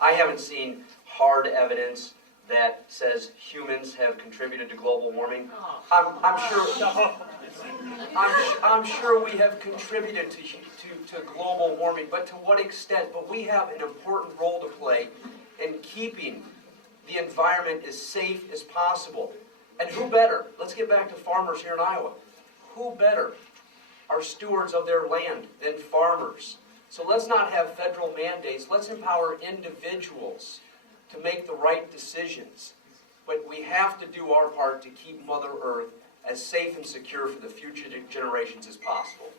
I haven't seen hard evidence that says humans have contributed to global warming. I'm sure we have contributed to global warming, but to what extent? But we have an important role to play in keeping the environment as safe as possible. And who better? Let's get back to farmers here in Iowa. Who better are stewards of their land than farmers? So let's not have federal mandates. Let's empower individuals to make the right decisions. But we have to do our part to keep Mother Earth as safe and secure for the future generations as possible.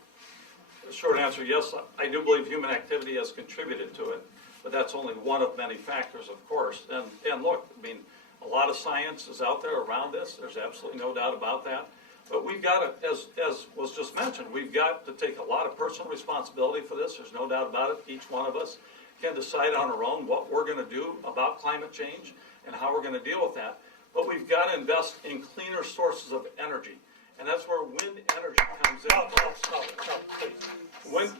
The short answer, yes, I do believe human activity has contributed to it, but that's only one of many factors, of course. And look, I mean, a lot of science is out there around this. There's absolutely no doubt about that. But we've got to, as was just mentioned, we've got to take a lot of personal responsibility for this. There's no doubt about it. Each one of us can decide on our own what we're going to do about climate change and how we're going to deal with that. But we've got to invest in cleaner sources of energy. And that's where wind energy comes in.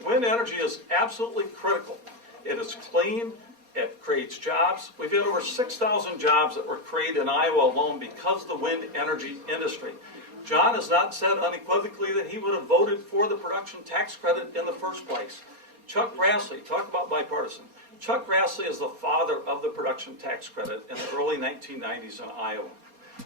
Wind energy is absolutely critical. It is clean. It creates jobs. We've had over 6,000 jobs that were created in Iowa alone because of the wind energy industry. John has not said unequivocally that he would have voted for the production tax credit in the first place. Chuck Grassley, talk about bipartisan. Chuck Grassley is the father of the production tax credit in the early 1990s in Iowa.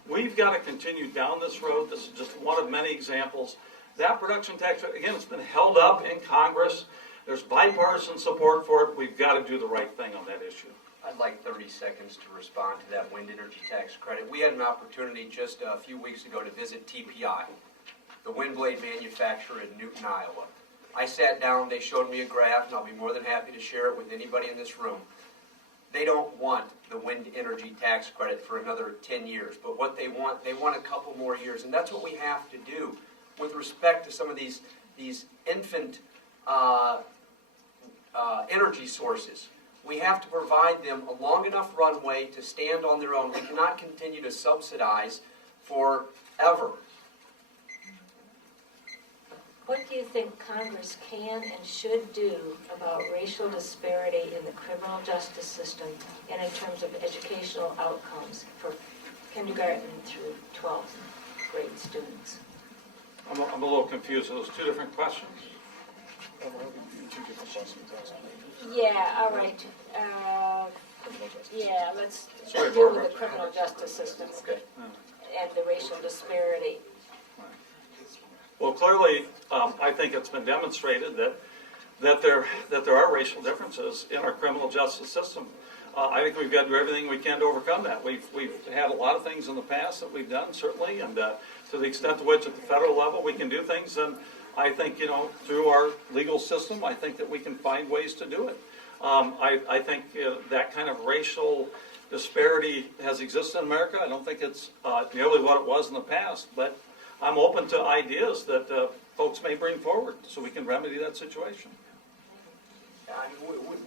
We've got to continue down this road. This is just one of many examples. That production tax credit, again, it's been held up in Congress. There's bipartisan support for it. We've got to do the right thing on that issue. I'd like 30 seconds to respond to that wind energy tax credit. We had an opportunity just a few weeks ago to visit TPI, the wind blade manufacturer in Newton, Iowa. I sat down, they showed me a graph, and I'll be more than happy to share it with anybody in this room. They don't want the wind energy tax credit for another 10 years, but what they want a couple more years, and that's what we have to do with respect to some of these infant energy sources. We have to provide them a long enough runway to stand on their own. We cannot continue to subsidize forever. What do you think Congress can and should do about racial disparity in the criminal justice system and in terms of educational outcomes for kindergarten through 12th grade students? I'm a little confused. Are those two different questions? Yeah, all right. Let's Sorry, deal Barbara. with the criminal justice system Okay. and the racial disparity. Well, clearly, I think it's been demonstrated that there are racial differences in our criminal justice system. I think we've got to do everything we can to overcome that. We've had a lot of things in the past that we've done, certainly, and to the extent to which at the federal level we can do things, then I think, through our legal system, I think that we can find ways to do it. I think that kind of racial disparity has existed in America. I don't think it's nearly what it was in the past, but I'm open to ideas that folks may bring forward so we can remedy that situation.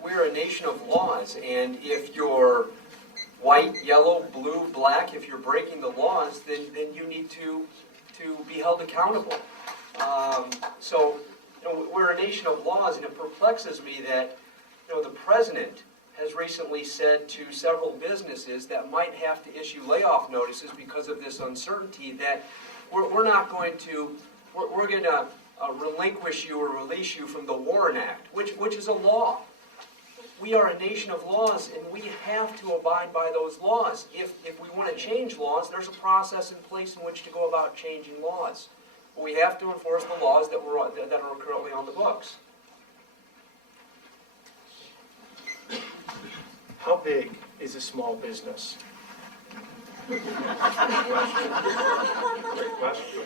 We're a nation of laws, and if you're white, yellow, blue, black, if you're breaking the laws, then you need to be held accountable. So we're a nation of laws, and it perplexes me that the president has recently said to several businesses that might have to issue layoff notices because of this uncertainty that we're not going to, we're going to relinquish you or release you from the Warren Act, which is a law. We are a nation of laws, and we have to abide by those laws. If we want to change laws, there's a process in place in which to go about changing laws. But we have to enforce the laws that are currently on the books. How big is a small business? Great question.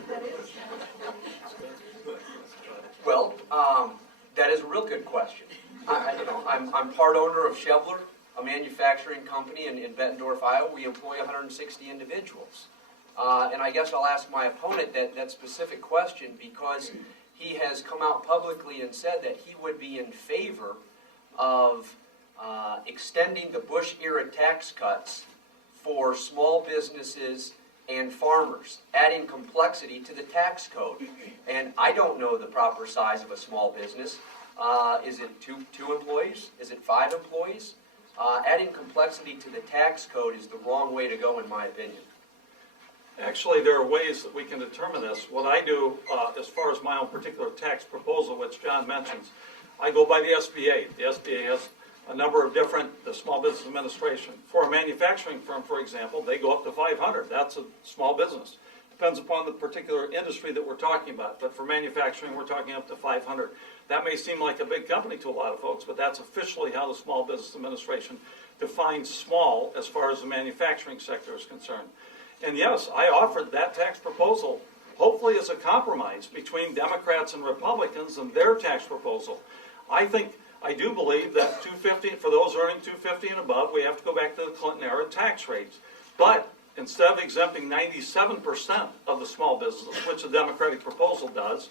Well, that is a real good question. I'm part owner of Shevler, a manufacturing company in Bettendorf, Iowa. We employ 160 individuals. And I guess I'll ask my opponent that specific question because he has come out publicly and said that he would be in favor of extending the Bush-era tax cuts for small businesses and farmers, adding complexity to the tax code. And I don't know the proper size of a small business. Is it two employees? Is it 5 employees? Adding complexity to the tax code is the wrong way to go, in my opinion. Actually, there are ways that we can determine this. What I do, as far as my own particular tax proposal, which John mentions, I go by the SBA. The SBA has a number of different, the Small Business Administration. For a manufacturing firm, for example, they go up to 500. That's a small business. Depends upon the particular industry that we're talking about. But for manufacturing, we're talking up to 500. That may seem like a big company to a lot of folks, but that's officially how the Small Business Administration defines small as far as the manufacturing sector is concerned. And yes, I offered that tax proposal, hopefully as a compromise between Democrats and Republicans and their tax proposal. I do believe that $250, for those earning $250 and above, we have to go back to the Clinton-era tax rates. But instead of exempting 97% of the small businesses, which the Democratic proposal does,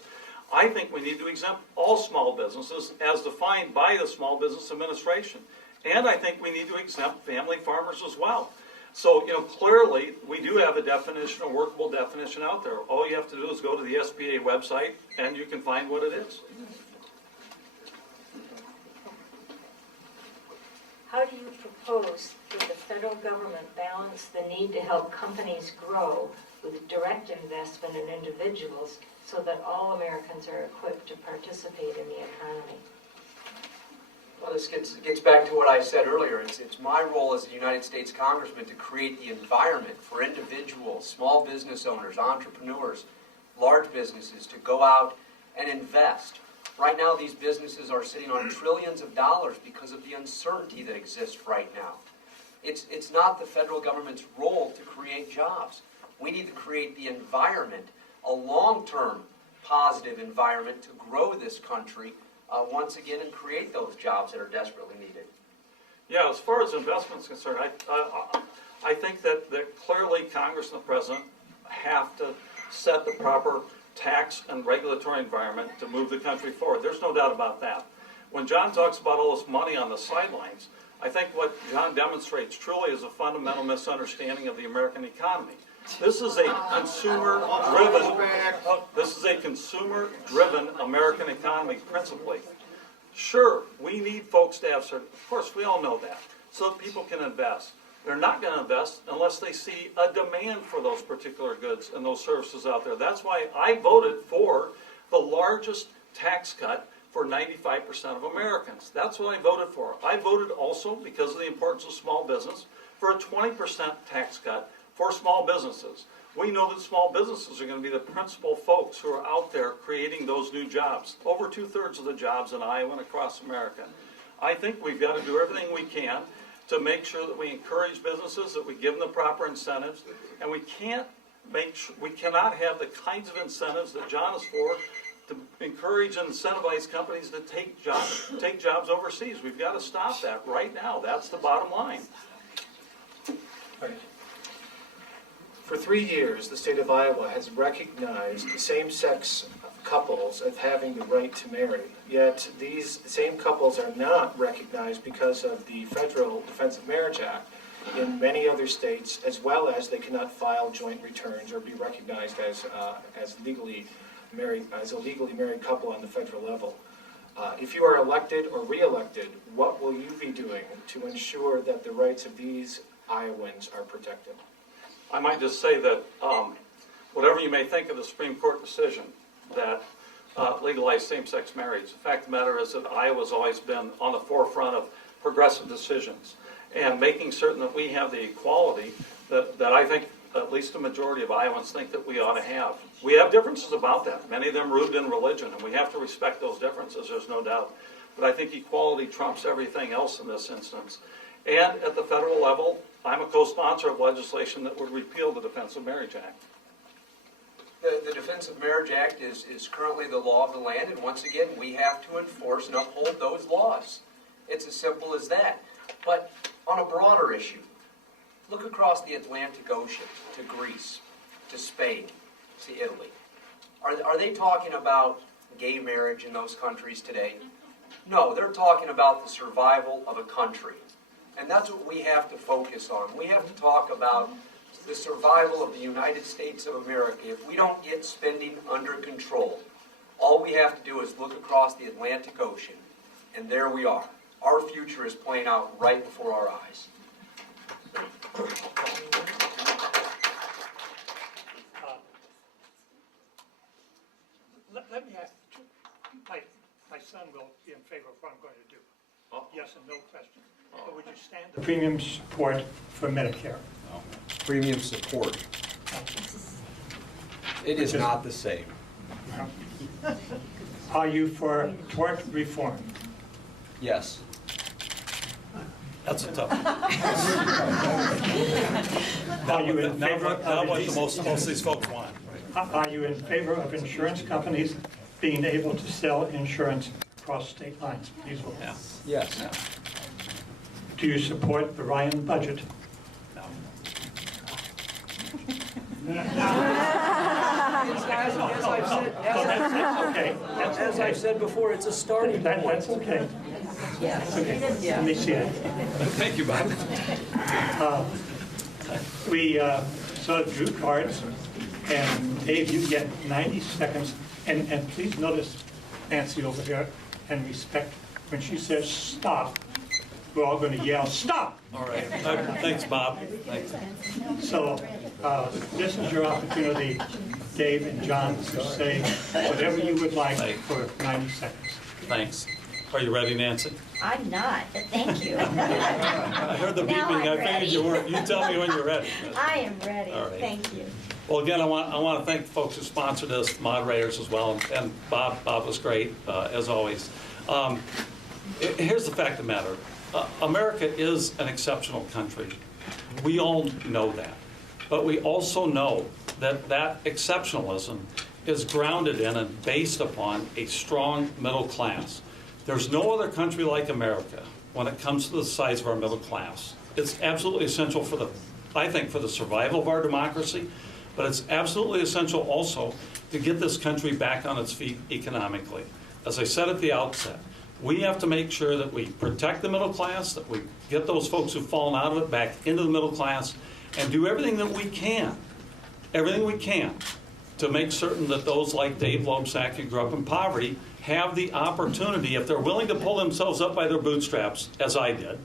I think we need to exempt all small businesses as defined by the Small Business Administration. And I think we need to exempt family farmers as well. So, clearly, we do have a definition, a workable definition out there. All you have to do is go to the SBA website, and you can find what it is. How do you propose that the federal government balance the need to help companies grow with direct investment in individuals so that all Americans are equipped to participate in the economy? Well, this gets back to what I said earlier. It's my role as a United States Congressman to create the environment for individuals, small business owners, entrepreneurs, large businesses to go out and invest. Right now, these businesses are sitting on trillions of dollars because of the uncertainty that exists right now. It's not the federal government's role to create jobs. We need to create the environment, a long-term positive environment to grow this country once again and create those jobs that are desperately needed. Yeah, as far as investment is concerned, I think that clearly Congress and the President have to set the proper tax and regulatory environment to move the country forward. There's no doubt about that. When John talks about all this money on the sidelines, I think what John demonstrates truly is a fundamental misunderstanding of the American economy. This is a consumer-driven American economy principally. Sure, we need folks to have certain, of course, we all know that, so that people can invest. They're not going to invest unless they see a demand for those particular goods and those services out there. That's why I voted for the largest tax cut for 95% of Americans. That's what I voted for. I voted also, because of the importance of small business, for a 20% tax cut for small businesses. We know that small businesses are going to be the principal folks who are out there creating those new jobs. Over 2/3 of the jobs in Iowa and across America. I think we've got to do everything we can to make sure that we encourage businesses, that we give them the proper incentives, and we cannot have the kinds of incentives that John is for to encourage and incentivize companies to take jobs overseas. We've got to stop that right now. That's the bottom line. For 3 years, the state of Iowa has recognized same-sex couples as having the right to marry. Yet these same couples are not recognized because of the Federal Defense of Marriage Act in many other states, as well as they cannot file joint returns or be recognized as a legally married couple on the federal level. If you are elected or re-elected, what will you be doing to ensure that the rights of these Iowans are protected? I might just say that whatever you may think of the Supreme Court decision that legalized same-sex marriage, the fact of the matter is that Iowa's always been on the forefront of progressive decisions and making certain that we have the equality that I think at least a majority of Iowans think that we ought to have. We have differences about that, many of them rooted in religion, and we have to respect those differences, there's no doubt. But I think equality trumps everything else in this instance. And at the federal level, I'm a co-sponsor of legislation that would repeal the Defense of Marriage Act. The Defense of Marriage Act is currently the law of the land, and once again, we have to enforce and uphold those laws. It's as simple as that. But on a broader issue, look across the Atlantic Ocean to Greece, to Spain, to Italy. Are they talking about gay marriage in those countries today? No, they're talking about the survival of a country. And that's what we have to focus on. We have to talk about the survival of the United States of America. If we don't get spending under control, all we have to do is look across the Atlantic Ocean, and there we are. Our future is playing out right before our eyes. Let me ask, my son will be in favor of what I'm going to do. Yes and no question. But would you stand the premium support for Medicare? Premium support. It is not the same. Are you for tort reform? Yes. That's a tough one. Are you in favor Not what of most of these folks want. Are you in favor of insurance companies being able to sell insurance across state lines? Please vote. Yeah. Yes. Do you support the Ryan budget? No. As I've said before, it's a starting point. That's okay. That's okay. Let me see it. Thank you, Bob. We sort of drew cards, and Dave, you get 90 seconds. And please notice Nancy over here and respect when she says stop. We're all going to yell, stop! All right. Thanks, Bob. Thanks. So this is your opportunity, Dave and John, to say whatever you would like for 90 seconds. Thanks. Are you ready, Nancy? I'm not, but thank you. I heard the Now beeping. I'm I figured you were. You tell me when you're ready. I am ready. All right. Thank you. Well, again, I want to thank the folks who sponsored this, the moderators as well, and Bob. Bob was great, as always. Here's the fact of the matter. America is an exceptional country. We all know that. But we also know that that exceptionalism is grounded in and based upon a strong middle class. There's no other country like America when it comes to the size of our middle class. It's absolutely essential for the, I think, for the survival of our democracy, but it's absolutely essential also to get this country back on its feet economically. As I said at the outset, we have to make sure that we protect the middle class, that we get those folks who've fallen out of it back into the middle class, and do everything that we can to make certain that those like Dave Loebsack who grew up in poverty have the opportunity, if they're willing to pull themselves up by their bootstraps, as I did,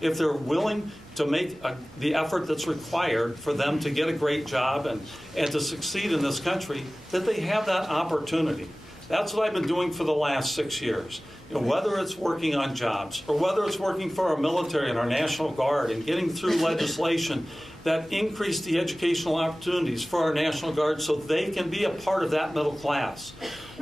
if they're willing to make the effort that's required for them to get a great job and to succeed in this country, that they have that opportunity. That's what I've been doing for the last 6 years. You know, whether it's working on jobs or whether it's working for our military and our National Guard and getting through legislation that increase the educational opportunities for our National Guard so they can be a part of that middle class.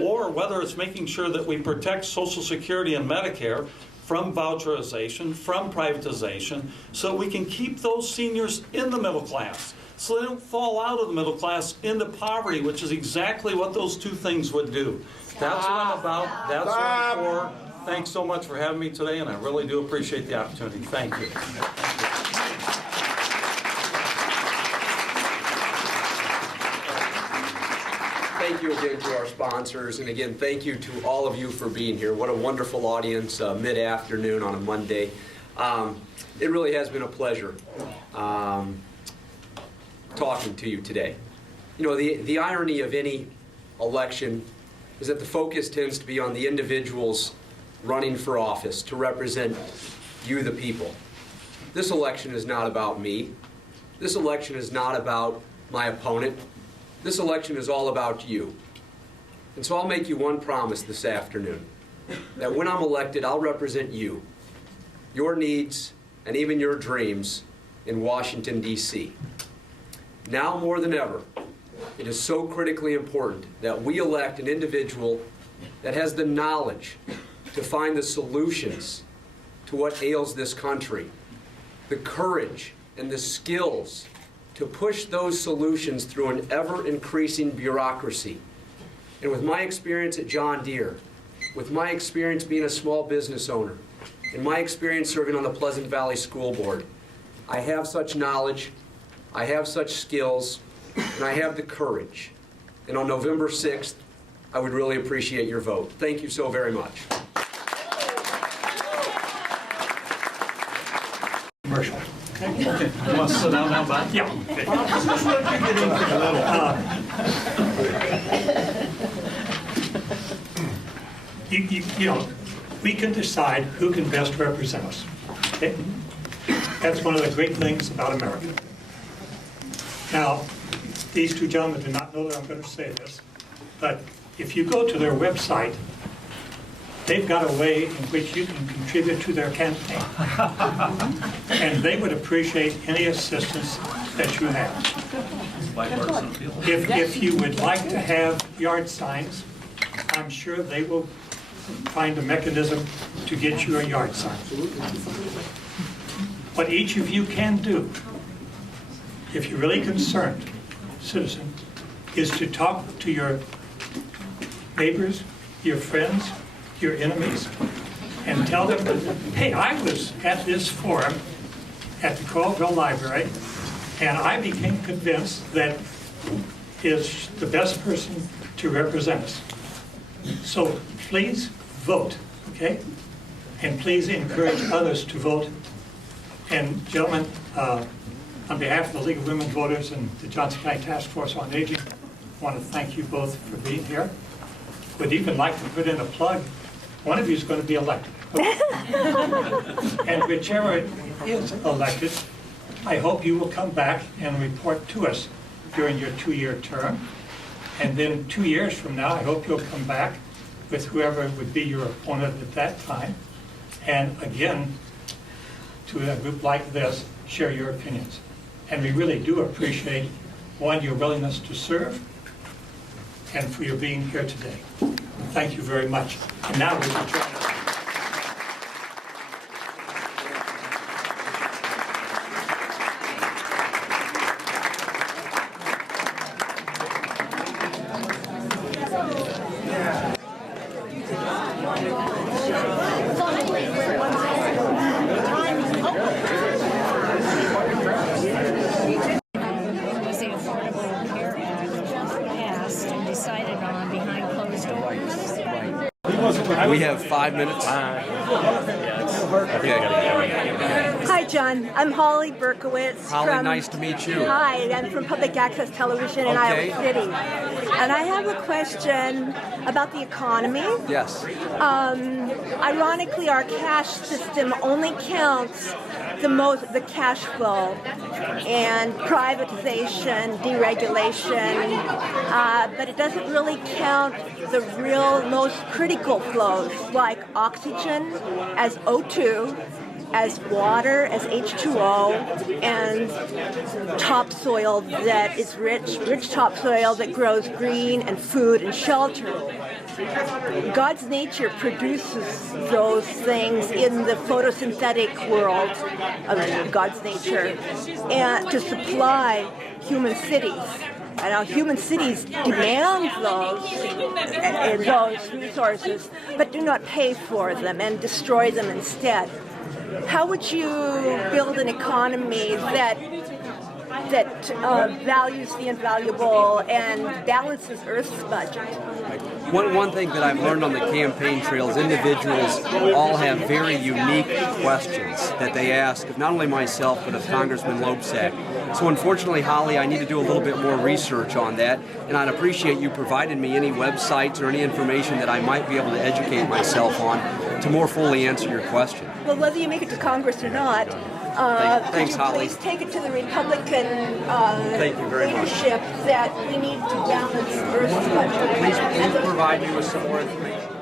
Or whether it's making sure that we protect Social Security and Medicare from voucherization, from privatization, so we can keep those seniors in the middle class, so they don't fall out of the middle class into poverty, which is exactly what those two things would do. That's what I'm about. That's what I'm for. Thanks so much for having me today, and I really do appreciate the opportunity. Thank you. Thank you again to our sponsors, and again, thank you to all of you for being here. What a wonderful audience mid-afternoon on a Monday. It really has been a pleasure talking to you today. You know, the irony of any election is that the focus tends to be on the individuals running for office to represent you, the people. This election is not about me. This election is not about my opponent. This election is all about you. And so I'll make you one promise this afternoon, that when I'm elected, I'll represent you, your needs, and even your dreams in Washington, D.C. Now more than ever, it is so critically important that we elect an individual that has the knowledge to find the solutions to what ails this country, the courage and the skills to push those solutions through an ever-increasing bureaucracy. And with my experience at John Deere, with my experience being a small business owner, and my experience serving on the Pleasant Valley School Board, I have such knowledge, I have such skills, and I have the courage. And on November 6th, I would really appreciate your vote. Thank you so very much. Commercial. You want to sit down now, Bob? Yeah. Okay. You know, we can decide who can best represent us. Okay? That's one of the great things about America. Now, these two gentlemen do not know that I'm going to say this, but if you go to their website, they've got a way in which you can contribute to their campaign. And they would appreciate any assistance that you have. If you would like to have yard signs, I'm sure they will find a mechanism to get you a yard sign. What each of you can do, if you're really concerned, citizen, is to talk to your neighbors, your friends, your enemies, and tell them, hey, I was at this forum at the Colville Library, and I became convinced that is the best person to represent us. So please vote, okay? And please encourage others to vote. And gentlemen, on behalf of the League of Women Voters and the Johnson County Task Force on Aging, I want to thank you both for being here. Would even like to put in a plug. One of you is going to be elected. And whichever is elected, I hope you will come back and report to us during your 2-year term. And then 2 years from now, I hope you'll come back with whoever would be your opponent at that time. And again, to a group like this, share your opinions. And we really do appreciate, one, your willingness to serve, and for your being here today. Thank you very much. And now we will join us. Was the Affordable Care Act passed and decided on behind closed doors? We have 5 minutes. Okay. Hi, John. I'm Holly Berkowitz. Holly, nice to meet you. Hi, I'm from Public Access Television in Okay. Iowa City. And I have a question about the economy. Yes. Ironically, our cash system only counts the cash flow and privatization, deregulation, but it doesn't really count the real most critical flows like oxygen as O2, as water, as H2O, and topsoil that is rich topsoil that grows green and food and shelter. God's nature produces those things in the photosynthetic world of God's nature and to supply human cities. And our human cities demand those resources, but do not pay for them and destroy them instead. How would you build an economy that values the invaluable and balances Earth's budget? One thing that I've learned on the campaign trail is individuals all have very unique questions that they ask of not only myself but of Congressman Loebsack. So unfortunately, Holly, I need to do a little bit more research on that, and I'd appreciate you providing me any websites or any information that I might be able to educate myself on to more fully answer your question. Well, whether you make it to Congress or not, Thanks, could you Holly. please take it to the Republican Thank you very much. leadership that we need to balance Earth's budget. Please provide me with some more information.